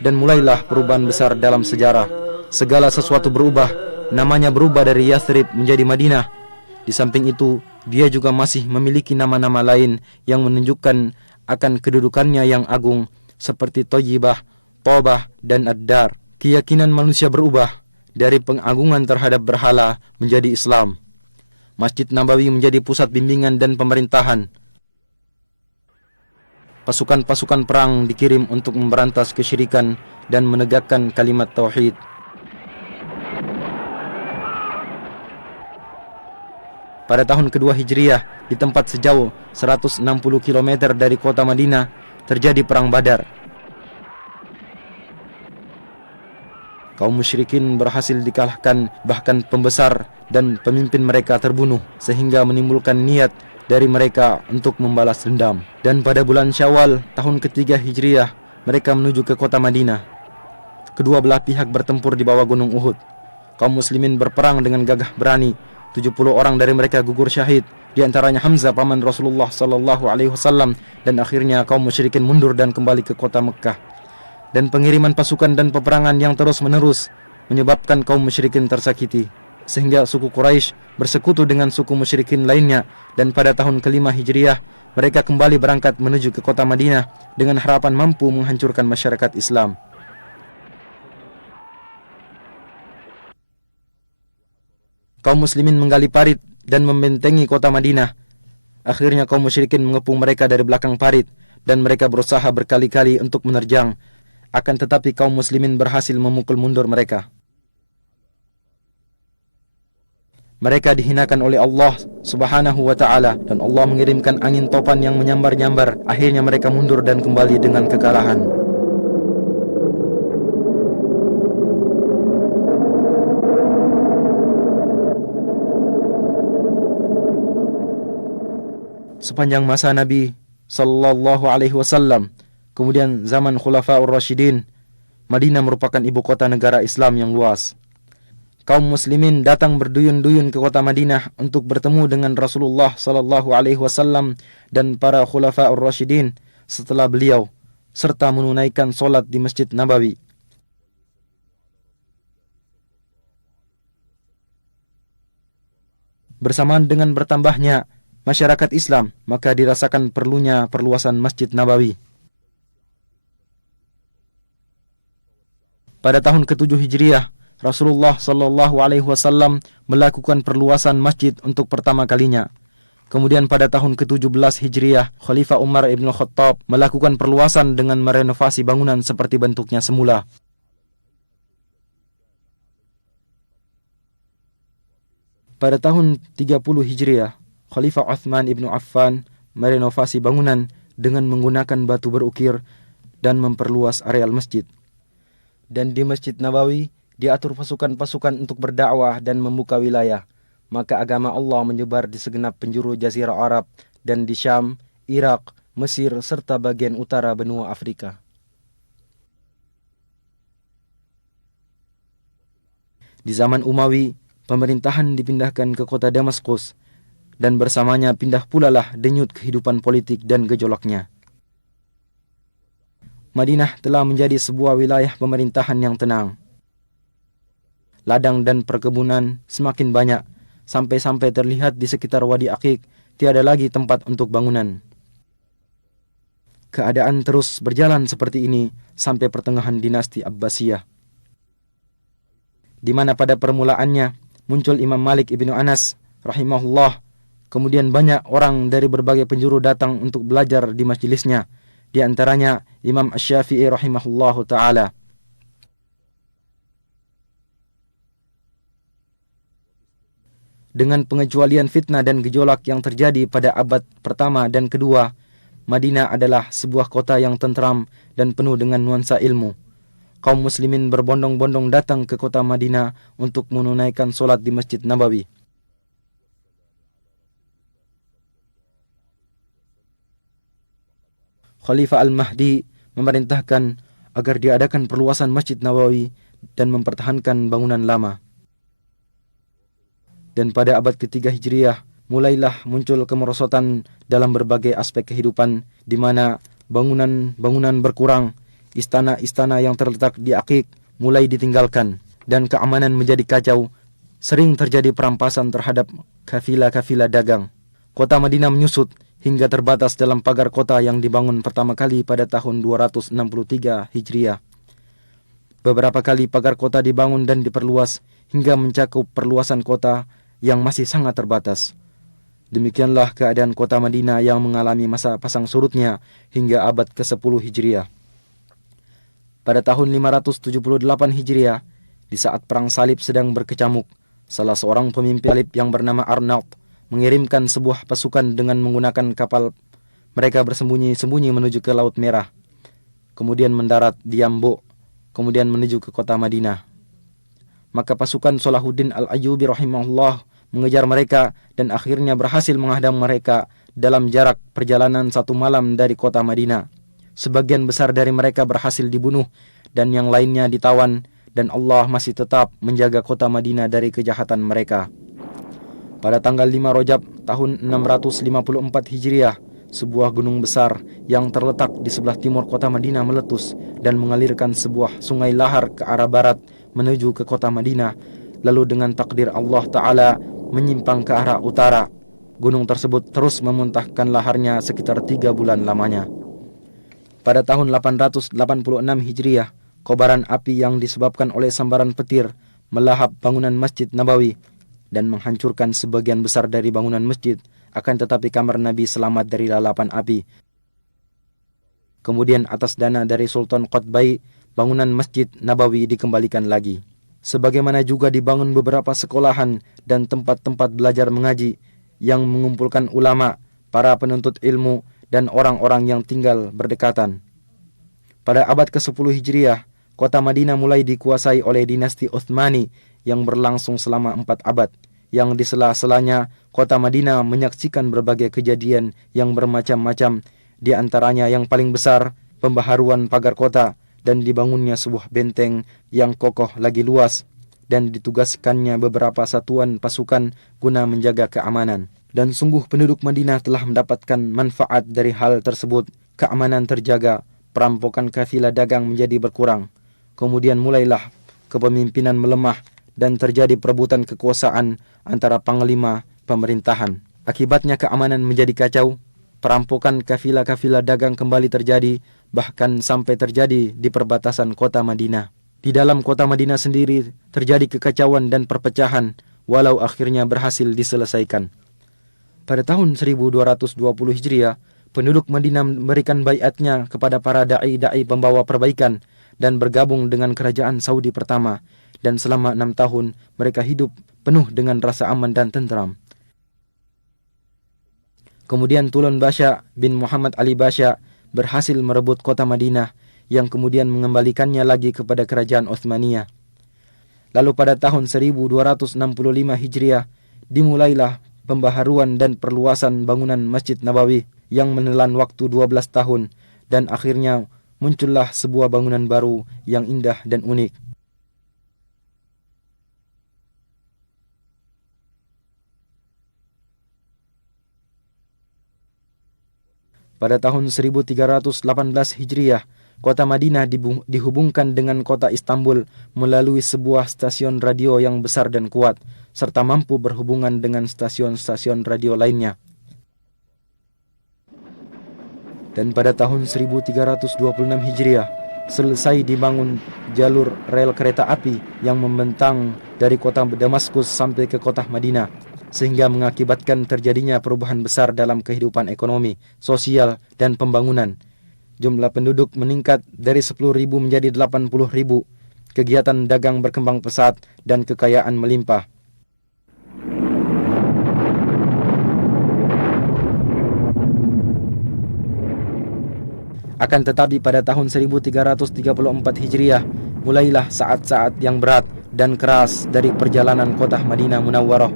Dan mulailah perubahan besar dalam sejarah. Segala sesuatu berubah. Namanya berubah dari Yathrib menjadi Madinah. Di samping itu, dia juga masih memiliki nama-nama lain yang menunjukkan akan kedudukannya yang agung, seperti Thayyibah, Tobah, dan Ad-Dar. Keyakinan manusia berubah dari pengagungan terhadap berhala menjadi Islam. Masjid Nabawi menjadi pusat bimbingan dan pemerintahan. Pasukan-pasukan perang dikirim untuk memberantas kesyirikan dan menegakkan kalimat tauhid. Pada tahun kedua Hijriah, di tempat sejauh 160 km dari kota Madinah, terjadi perang Badar. Kaum musyrikin berhasil dikalahkan, bahkan pembesar dan pemimpin mereka terbunuh, sehingga menimbulkan niat dari mereka untuk membalas dendam. Dan pada bulan Syawal tahun ketiga Hijriah, mereka menuju ke kota Madinah. Kedua belah pihak bertempur di bawah gunung Uhud. Kaum muslimin berperang dengan gagah berani. 70 orang dari mereka gugur syahid, di antaranya Hamzah paman Rasulullah sallallahu alaihi wasallam. Dan akhirnya kaum musyrikin mundur dan kembali ke kota Mekkah. Dan pengiriman pasukan dan peperangan yang terus-menerus menyebabkan kaum musyrikin tersakiti, sehingga suku Quraisy bersekutu dengan suku musyrikin lainnya. Dan pada tahun kelima Hijriah, mereka kembali berangkat menuju ke kota Madinah dengan harapan mampu menghancurkan masyarakat Islam. Kaum muslimin menggali parit dan membentengi kota Madinah. Akhirnya kaum musyrikin mengepung mereka dari belakang parit dan mereka berusaha berkali-kali untuk menerjang. Akan tetapi kaum muslimin berhasil memukul mundur mereka. Mereka dihinakan oleh Allah subhanahu wa ta'ala, dan Allah mengirimkan angin topan yang menyambar-nyambar. Akhirnya mereka mundur dan kembali dengan kekalahan. Sepanjang masa Nabi sallallahu alaihi wasallam, kemudian zaman Khulafaur Rasyidin, Madinah merupakan ibu kota negara Islam yang luas. Kaum muslimin datang berduyun-duyun ke kota Madinah untuk bertemu dengan Rasulullah sallallahu alaihi wasallam dan para Khulafaur Rasyidin setelah beliau, serta menunaikan solat di Masjid Nabawi. Bersamaan dengan bertambahnya masyarakat Islam, maka dirasakan perlunya perluasan Masjid Nabawi. Pada tahun ke-7 Hijriah, Rasulullah sallallahu alaihi wasallam melakukan perluasan masjid untuk pertama kalinya. Kemudian pada tahun ke-17 Hijriah, Khalifah Umar ibn Khattab melakukan perluasan dengan merenovasi bangunan seperti bentuknya semula. Pada tahun 30 Hijriah, Khalifah Uthman ibn Affan merenovasi bangunan dengan menggunakan batu berukir dan memperluas areal masjid. Dan di Masjid Nabawi diatur pasukan-pasukan untuk berdakwah dan membuka wilayah. Maka agama Allah menyebar di segenap penjuru Jazirah Arab dan di Syam, Irak, Mesir, serta bagian utara benua Afrika. Di zaman Umawi, pemerintahan dipindahkan ke kota Damaskus, dan bersamanya pindah pula lah denyut kehidupan politik dan gejolaknya. Madinah telah menjadi sebuah wilayah pemerintahan yang tenang. Ladang dan perkebunan semakin banyak, sampai-sampai terlihat di sekitar Wadi Aqiq tiada lagi tempat untuk bangunan. Keadaan terus berjalan seperti ini sampai pertengahan dinasti Abbasiyah, di mana pada permulaannya muncul Imam Malik ibnu Anas rahimahullah. Kemudian banyak orang dari berbagai penjuru datang untuk belajar di majelisnya, di antaranya Imam Asy-Syafi'i rahimahullahu ta'ala. Dengan pengecualian fitnah dan gejolak yang terjadi pada abad pertama dan kedua, Madinah adalah sebuah kota yang tentram dan penuh dengan nuansa ilmu. Kaum muslimin berbondong-bondong datang ke kota Madinah untuk menunaikan solat di Masjid Nabawi. Khalifah Al-Mahdi memerintahkan agar diadakan perluasan Masjid Nabawi dan mempertahankan bangunan lama. Dan pada abad ketiga Hijriah, mulailah muncul kemerosotan dalam berbagai aspek kehidupan, di mana bangunan-bangunan berkurang, istana-istana yang terletak di Aqiq mulai ditinggalkan, dan keamanan menjadi kacau. Sering terjadi perampasan terhadap kafilah-kafilah dagang. Kota Madinah menyusut hingga terbatas dalam pagar kota yang dibangun pertama kali pada tahun 263 Hijriah. Beberapa kali pagar kota dibangun dan diperluas hingga mencakup perluasan kota yang masih sangat terbatas. Demikianlah keadaan kota Madinah yang mengalami masa pasang surutnya hingga abad ke-10 Hijriah. Pada tahun 578 Hijriah, di saat perang salib sedang berkecamuk, salah seorang pemimpin salib yang bernama Arnaud mengirimkan sebuah pasukan dengan menggunakan kapal. Mereka bersembunyi-sembunyi menuju ke Laut Merah, kemudian mendarat di Yambo, kemudian menuju ke kota Madinah. Maka pasukan Salahuddin Al-Ayyubi rahimahullah mengejar mereka dan akhirnya berhasil menghadang mereka dalam jarak perjalanan 1 malam dari kota Madinah. Sebagian besar dari mereka berhasil dibunuh dan yang lainnya ditawan, dan Allah masih tetap menjaga kota Madinah dari kejahatan mereka. Pada tanggal 5 Rajab tahun 654 Hijriah, sebuah gunung besar yang terletak di sebelah timur kota Madinah meletus dan mengalirkan sebuah sungai lahar ke arah barat menuju ke kota Madinah. Lalu dengan takdir Allah Ta'ala menyimpang ke arah utara. Gunung tersebut terus memuntahkan laharnya sekitar 3 bulan lamanya. Pada tahun 886 Hijriah, kobaran api yang disebabkan oleh sambaran petir melahap bangunan Masjid Nabawi dan menghancurkan sebagian besar dari bangunan masjid. Akan tetapi kamar Nabi selamat dari lalapan api. Kemudian atas dana dari Sultan Qutbai, bangunan Masjid Nabawi dikembalikan lagi. Sebagaimana juga dibangun beberapa sekolahan dan tempat-tempat belajar mengaji yang mengumpulkan ulama, para penuntut ilmu, dan orang-orang yang tinggal berdekatan. Pada abad ke-10 Hijriah, kota Madinah mulai dikuasai oleh dinasti Utsmani yang berlangsung selama 4 abad. Yang di sela-selanya, kota Madinah menyaksikan berbagai kejadian yang bermacam-macam, di antaranya yang paling besar, pembaharuan pagar kota, dan dibangunnya sebuah benteng yang kokoh lagi luas, dan ditugaskannya beberapa satuan pasukan guna menjaga keamanan. Dan sungguh penduduk Madinah telah mendapatkan manfaat dari hal tersebut. Keamanan terjaga, perampokan kafilah dagang menjadi berkurang. Kemudian mulailah kepemimpinan melemah dan terjadi perebutan kekuasaan antara panglima pemerintahan. Akibatnya keamanan menjadi kacau. Perampokan kafilah-kafilah dagang kembali terjadi, bahkan sampai terjadi di perbatasan kota Madinah. Di dalam kota Madinah sendiri terjadi kekacauan dan perpecahan, walau akhirnya berhasil diselesaikan. Pada tahun 1220 Hijriah, penduduk Madinah memberikan baiatnya kepada para da'i-da'i pembawa perbaikan dan bergabung dengan kerajaan Saudi pertama, dan selama 6 tahun mereka hidup penuh dengan rasa aman dan tentram. Kemudian Tulun Basha bin Muhammad Ali Basha berhasil merebut kota Madinah yang kemudian mengembalikannya lagi kepada kerajaan Utsmaniyah. Lalu pada tahun 1265 Hijriah dimulailah pembaharuan dan perluasan bangunan Masjid Nabawi yang menelan waktu 12 tahun, dan akhirnya muncullah sebuah bangunan baru yang indah dan unik. Pada tahun 1318 Hijriah, kota Madinah dihubungkan dengan kota Istanbul melalui sebuah stasiun radio yang besar dan kuat, serta mampu berhubungan dengan stasiun-stasiun radio lainnya. Dan pada tahun 1326 Hijriah, selesai dibangun jalur rel kereta api yang membentang dari kota Damaskus sampai ke kota Madinah, sehingga mengakibatkan terjadinya perubahan besar dalam kehidupan ekonomi, sosial, dan pembangunan. Jumlah penduduk meningkat dari 10.000 menjadi 80.000, kegiatan dagang berkembang pesat, dan kekayaan melimpah. Akan tetapi pada tahun 1334 Hijriah, mulailah saat-saat yang berat dan keras dari perjalanan kota Madinah Munawwarah,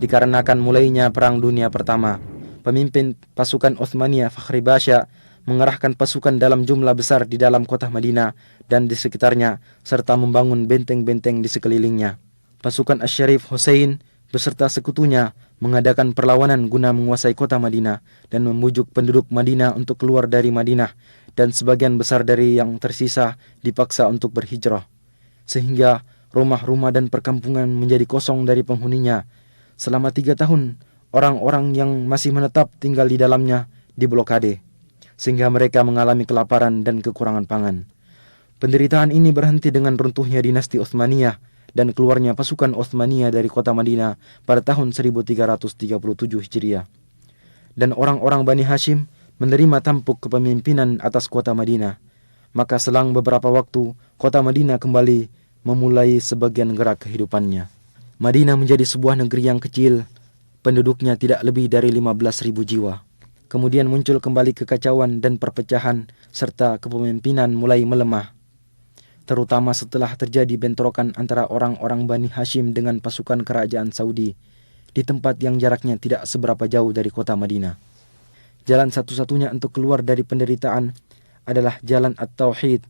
dikarenakan mulainya Perang Dunia Pertama. Pemimpin pasukan Utsmaniyah Fakhri Basha mengerahkan pasukan dalam jumlah besar di dalam kota Madinah dan di sekitarnya, serta membangun benteng-benteng di sekelilingnya. Pasukan Asy-Syarif Hussein beserta sekutunya mengadakan perlawanan guna menguasai kota Madinah dan membujuk penduduk Madinah untuk keluar dari Madinah, dan sebagian besar dari yang tersisa dipaksa untuk berhijrah, sehingga rumah-rumah dan perkampungan menjadi kosong dari penghuninya. Selama 3 tahun, orang-orang yang masih menetap tinggal di dalamnya diblokade, sehingga mereka mengalami kelaparan dan kekurangan pangan. Penderitaan ini berhenti dengan runtuhnya dinasti Utsmaniyah dan keluarnya pasukan Utsmaniyah dari kota Madinah pada tahun 1337 Hijriah. Dan orang-orang Bani Hashim menerima tampuk kepemimpinan atas kota Madinah. Maka selang beberapa waktu, kota Madinah kembali memulai sebagian gerak kehidupannya. Madinah menjadi sebuah negeri yang kecil, penduduknya tidak lebih dari 15.000 jiwa. Kemudian muncul kembali kekacauan dan perpecahan, serta kepemimpinan mulai melemah, terutama setelah terjadi bentrokan antara orang-orang Bani Hashim dengan pasukan kerajaan Saudi di tempat yang jaraknya tidak seberapa jauh dari kota Madinah. Jalan satu-satunya untuk keluar dari penderitaan adalah jalan At-Tauhid,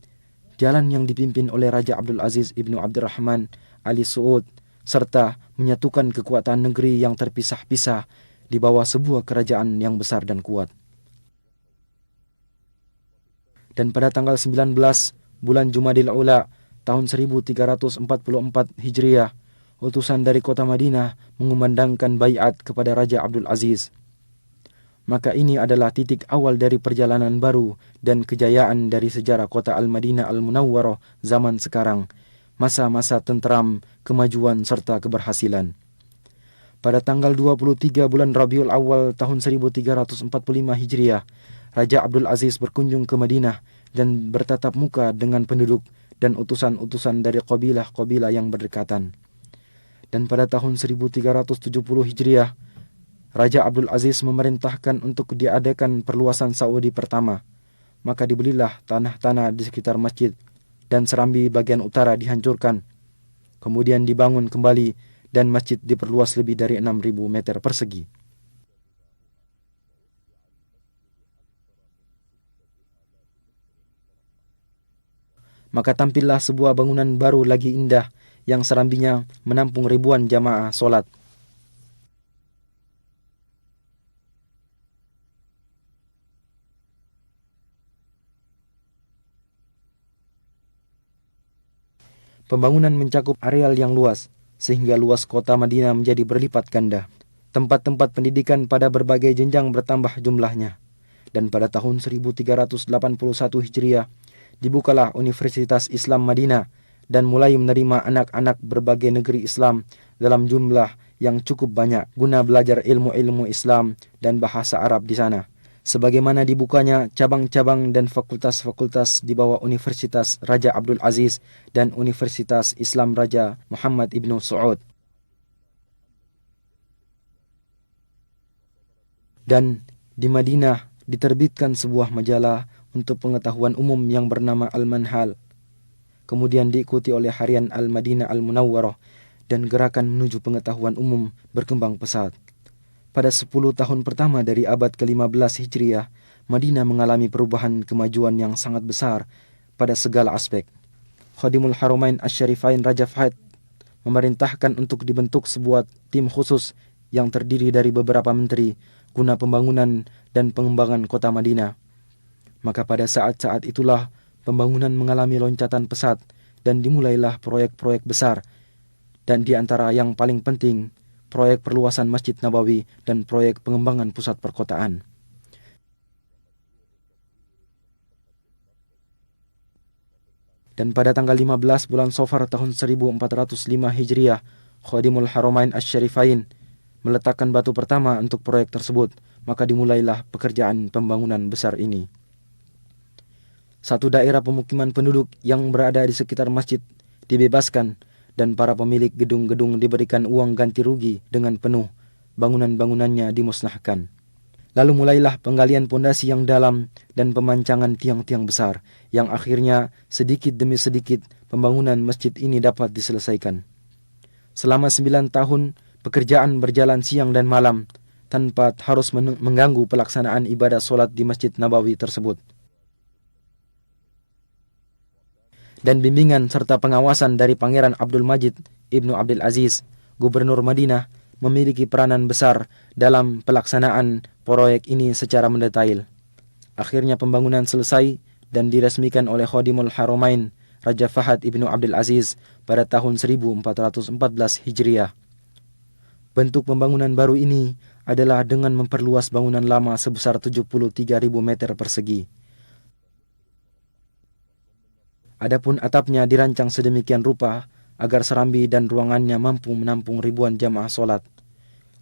jalan yang dipimpin oleh Raja Abdul Aziz Ibnu Abdurrahman Ali Saud, serta menyatukan kekuatan negeri yang terpisah-pisah di bawah sebuah kerajaan yang besar dan kuat. Dan pada tanggal 19 bulan Jumadil Ula tahun 1344 Hijriah, utusan dari kota Madinah mengumandangkan baiat kepada Raja Abdul Aziz. Maka ini adalah titik awal dari perjalanan baru dan kejayaan dari sejarah kota Al-Madinah Al-Munawwarah zaman sekarang, masa-masa tentram, kemajuan serta keberhasilan. Pada tanggal 23 bulan Rabiul Awal tahun 1345 Hijriah, Raja Abdul Aziz berkunjung ke Madinah dan bertatap muka dengan penduduk dan utusan-utusan dari kabilah-kabilah yang berdekatan. Dan pada tahun 1370 Hijriah, Raja Abdul Aziz memerintahkan untuk diadakan perluasan Saudi pertama. Maka dibelilah tanah-tanah di sekitar masjid dan serambi bagian utara dihancurkan. Kemudian dibangun kembali dan masjid diperluas lebih dari 6.000 meter persegi. Maka tampillah sebuah bangunan baru lagi indah yang serambinya menampung ribuan jamaah solat. Pembangunan mencakup areal yang luas, sehingga luas kota Madinah menjadi berlipat ganda. Tempat-tempat pendidikan pada berbagai jenjang bertambah jumlahnya. Dan pada tahun 1381 Hijriah, dibukalah Universitas Islam Madinah dan mulai menerima anak-anak berbagai negeri Islam dalam jumlah yang cukup banyak guna belajar ilmu-ilmu Islam dan bahasa Arab di sana. Sebagaimana dibukanya cabang-cabang dan fakultas-fakultas di bawah Universitas Raja Abdul Aziz dan Universitas Islam Raja Muhammad Ibnu Saud. Dan di Madinah diterbitkan sebuah majalah untuk pengetahuan umum yang bernama Al-Manhal. Kemudian diikuti oleh harian Al-Madinah Al-Munawwarah dan gerakan menuju pengetahuan umum berkembang pesat. Pada 10 tahun pertama dari abad ke-15 Hijriah, Madinah mengalami perubahan kemajuan yang sangat besar pada segala aspek. Khadimul Haramain Asy-Syarifain Raja Fahd memerintahkan untuk dibentuk sebuah tim khusus yang terdiri dari beberapa menteri guna pembangunan dan pengembangan kota Madinah. Maka pada saat-saat itulah pembangunan mengalami loncatan pesat dan dimulailah proyek-proyek besar, dan di antara yang paling penting, proyek perluasan Masjid Nabawi dan proyek pengembangan pusat perkotaan. Dan pada tanggal 15 bulan Safar tahun 1405 Hijriah, Khadimul Haramain Asy-Syarifain meletakkan batu pertama untuk proyek tersebut, maka dimulailah pekerjaan pembangunan besar ini. Satu daerah pemukiman penduduk yang berada di sekitar masjid dibebaskan dan para pemilik gedung-gedung diberikan uang ganti rugi dengan penuh, bangunan-bangunannya dimusnahkan. Lalu mulailah penggalian pondasi yang dalam dan pemancangan tiang-tiang besar, yang akhirnya sedikit demi sedikit pembangunan masjid ini dapat diselesaikan. Selama 9 tahun, pekerjaan berjalan siang dan malam, tanpa harus mengganggu pelaksanaan ibadah solat di Masjid Nabawi tersebut. Dan bimbingan serta pengawasan dari Pangeran Abdul Majid Ibnu Abdul Aziz, Gubernur Madinah, memiliki peranan besar dalam pelaksanaan proyek ini secara mendetail. Akhirnya pembangunan selesai dan diresmikan oleh Khadimul Haramain Raja Fahad Ibnu Abdul Aziz pada tahun 1414 Hijriah. Bentuk pembangunan baru ini adalah dengan memperluas bangunan lama sebesar 73.000 meter persegi. Adapun atapnya dirancang sedemikian rupa agar serambi dan ruangannya mampu menampung ribuan jamaah solat.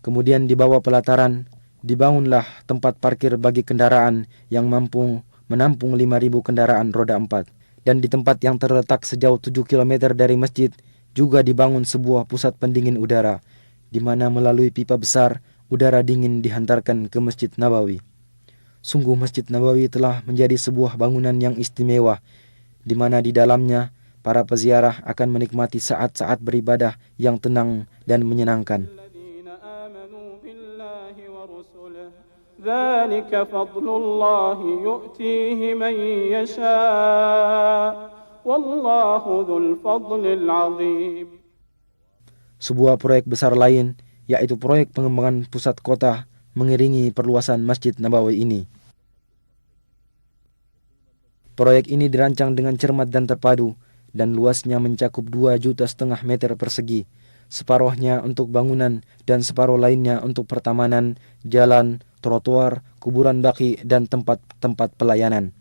Kemudian di bawah pelataran dibangunlah tempat parkir bagi kendaraan yang mampu menampung 5.000 kendaraan roda 4. Dan di tempat yang terletak sejauh 7 km dari masjid juga dibangun sebuah pusat pendingin udara, di mana melalui pipa besar udara dingin dihantarkan ke Masjid Nabawi. Sungguh Masjid Nabawi telah menjadi sebuah bangunan yang istimewa, di mana di dalamnya para peziarah akan menikmati saat-saat beribadah yang tenang dan menyenangkan. ذلك فضل الله يؤتيه من يشاء والله ذو الفضل العظيم. Sebuah proyek besar lain, yaitu proyek pengembangan pusat kota, mengiringi perluasan Masjid Nabawi ini. Proyek ini dirancang dengan cermat dan terpadu, dan luasnya mencakup 2,5 juta meter persegi, separuhnya untuk bangunan dan separuh lainnya untuk pertamanan, jalan, trotoar, kuburan baki, dan tempat-tempat pelayanan.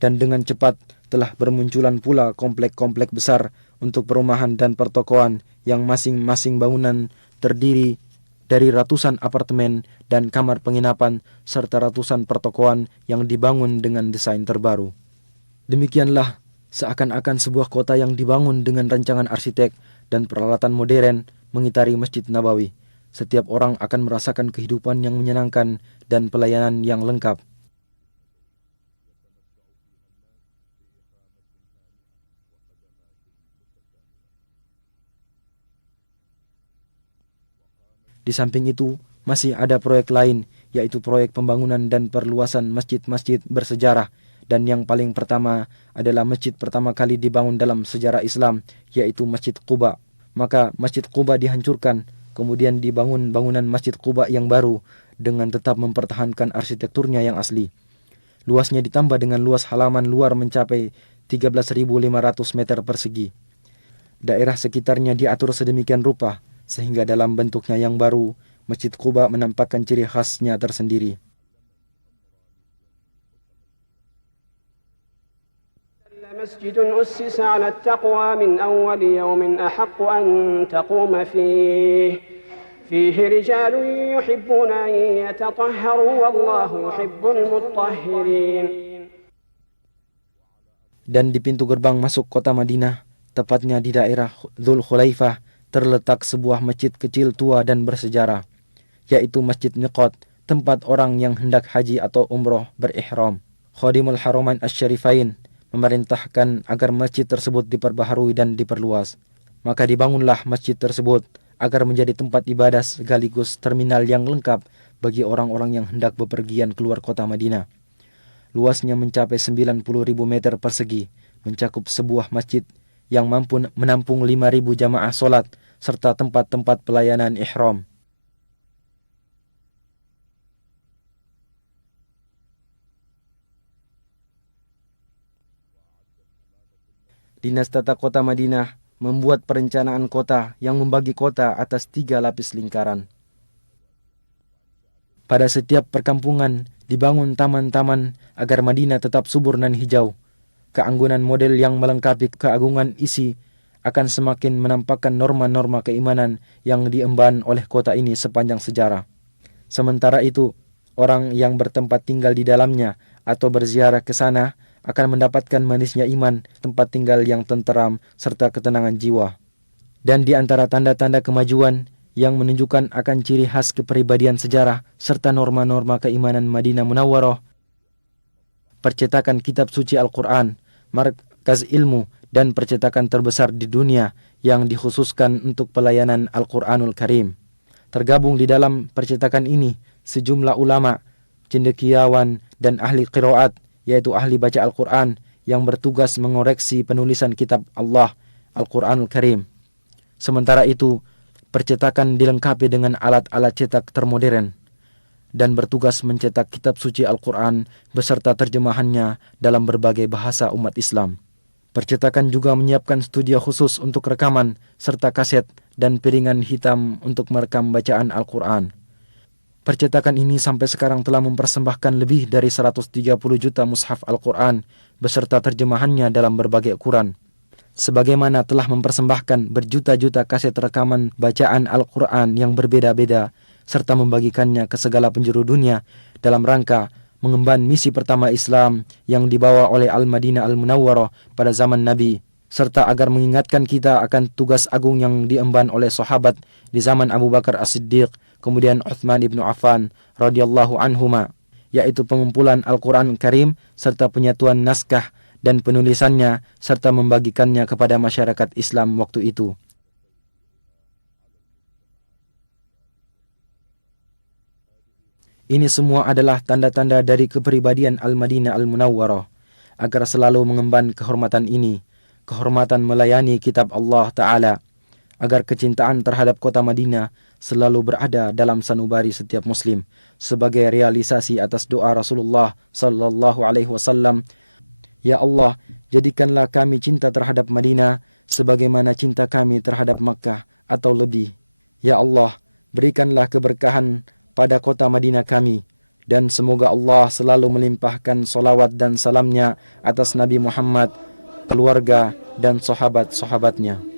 Dan dengan cepat telah bermunculan pula komplek-komplek besar untuk perumahan dan pertokoan yang masing-masing bangunan terdiri dari ratusan apartemen dan kamar penginapan serta ratusan pertokoan yang dibangun dengan desain terbaru. Demikianlah seakan-akan sebuah kota yang dibangun dengan rancangan arsitek dan peralatan modern mengitari Masjid Nabawi. Setiap orang akan merasakan kehidupan yang menyenangkan dan pelayanan yang lengkap. Di samping itu, masih ada proyek lain, yaitu proyek pembangunan dan perluasan masjid-masjid bersejarah, dan yang paling pertama adalah masjid pertama kali dibangun dalam sejarah Islam, yaitu Masjid Quba. Maka Masjid Quba dihancurkan, kemudian dibangun bangunan Masjid Quba yang baru dengan tetap mempertahankan arsitekturnya yang asli. Luasnya ditambah dengan luas halaman luar mencapai 13.500 meter persegi. Daerah sekitarnya diatur sedemikian rupa sehingga dalam bentuknya yang baru, Masjid Quba menampakkan ciri khasnya tersendiri. مسجد أسس على التقوى من أول يوم أحق أن تقوم فيه رجال يحبون أن يتطهروا والله يحب المطهرين. Dan di pintu gerbang masuk kota Madinah, tepatnya di daerah Dzul Khulaifah, terletak sebuah masjid kecil tua dan bersejarah, yaitu Masjid Miqat, tempat orang yang hendak haji atau umroh berihram. Khadimul Haramain Asy-Syarifain memerintahkan agar masjid tersebut diperbaharui dan diperluas. Maka dibangunlah masjid tersebut agar menjadi tempat ibadah sekaligus terminal yang lengkap bagi orang-orang yang hendak bepergian keluar kota Madinah. Luasnya mencapai 90.000 meter persegi, mencakup sebuah masjid yang mampu menampung 5.000 jamaah solat serta tempat-tempat pelayanan ihram. Dinas Tata Kota Madinah membuat perencanaan kota yang membagi kota atas 3 lapis lingkaran. Pada setiap perkampungan dibangun taman-taman agar Madinah tetap subur dan hijau. Keanggunan model yang melengkapi keagungan isi akan semakin menampakkan norma-norma keimanan yang diemban oleh kota ini sepanjang sejarah. Sementara itu, orang yang bertempat tinggal di dalamnya atau berziarah ke sana akan mendapatkan manisnya iman, tempat tinggal yang tenteram, serta ketenangan jiwa. Dan di antara tanda-tanda kemajuan yang menunjukkan akan ciri khas kepribadian sejarah serta norma-norma keimanan Madinah Munawwarah, percetakan kitab suci Al-Quran, markaz ilmu, dan percetakan terbesar di dunia yang dikhususkan untuk pelayanan Al-Quranul Karim. Tergabung di dalam percetakan ini sejumlah ulama, cendekiawan, dan ahli qiraat, yaitu ahli baca Al-Quran yang bertugas mengoreksi penulisan kitab Allah, Al-Quranul Karim. Sementara itu, percetakan dilengkapi dengan alat-alat cetak termodern dan bertugas mencetak kitab suci Al-Quran beserta terjemahannya dalam berbagai bahasa umat Islam. Percetakan juga menyiapkan studio khusus untuk rekaman serta kaset dan piringan hitam untuk merekam bacaan Al-Quran. Percetakan ini sampai sekarang telah mempersembahkan lebih dari 130 juta mushaf Al-Quran beserta terjemahannya dalam berbagai ukuran. Sebagaimana telah mempersembahkan berjuta-juta kaset rekaman bacaan Al-Quran yang berbeda-beda serta membagikannya ke segala penjuru dunia dalam rangka mengemban misi pertama Islam yang dibawa oleh Al-Madinah Al-Munawwarah pada zaman Nabi, serta agar mengingatkan kita akan tugas agung yang diemban oleh sahabat di zaman Abu Bakar As-Siddiq, kemudian Uthman ibn Affan radhiyallahu anhuma, yaitu pengumpulan Al-Quran Karim serta penyatuan naskah dan penulisannya serta membagikannya kepada masyarakat Islam waktu itu. Ini semua adalah tanda-tanda dari kepribadian Al-Madinah Al-Munawwarah agar selalu mengemban kehormatan ini, kehormatan melayani kitab Allah Ta'ala, agar kecintaan terhadap kota Madinah selalu berada dalam sanubari setiap muslim sebagai realisasi atas doa Rasulullah sallallahu alaihi wasallam, "Ya Allah, jadikanlah kami cinta terhadap Madinah sebagaimana cinta kami terhadap Makkah atau lebih. Ya Allah, berikanlah keberkahan pada kota Madinah kami, dan semoga Allah selalu melimpahkan salawat dan salamnya atas Nabi Muhammad, keluarga, dan sahabat-sahabatnya."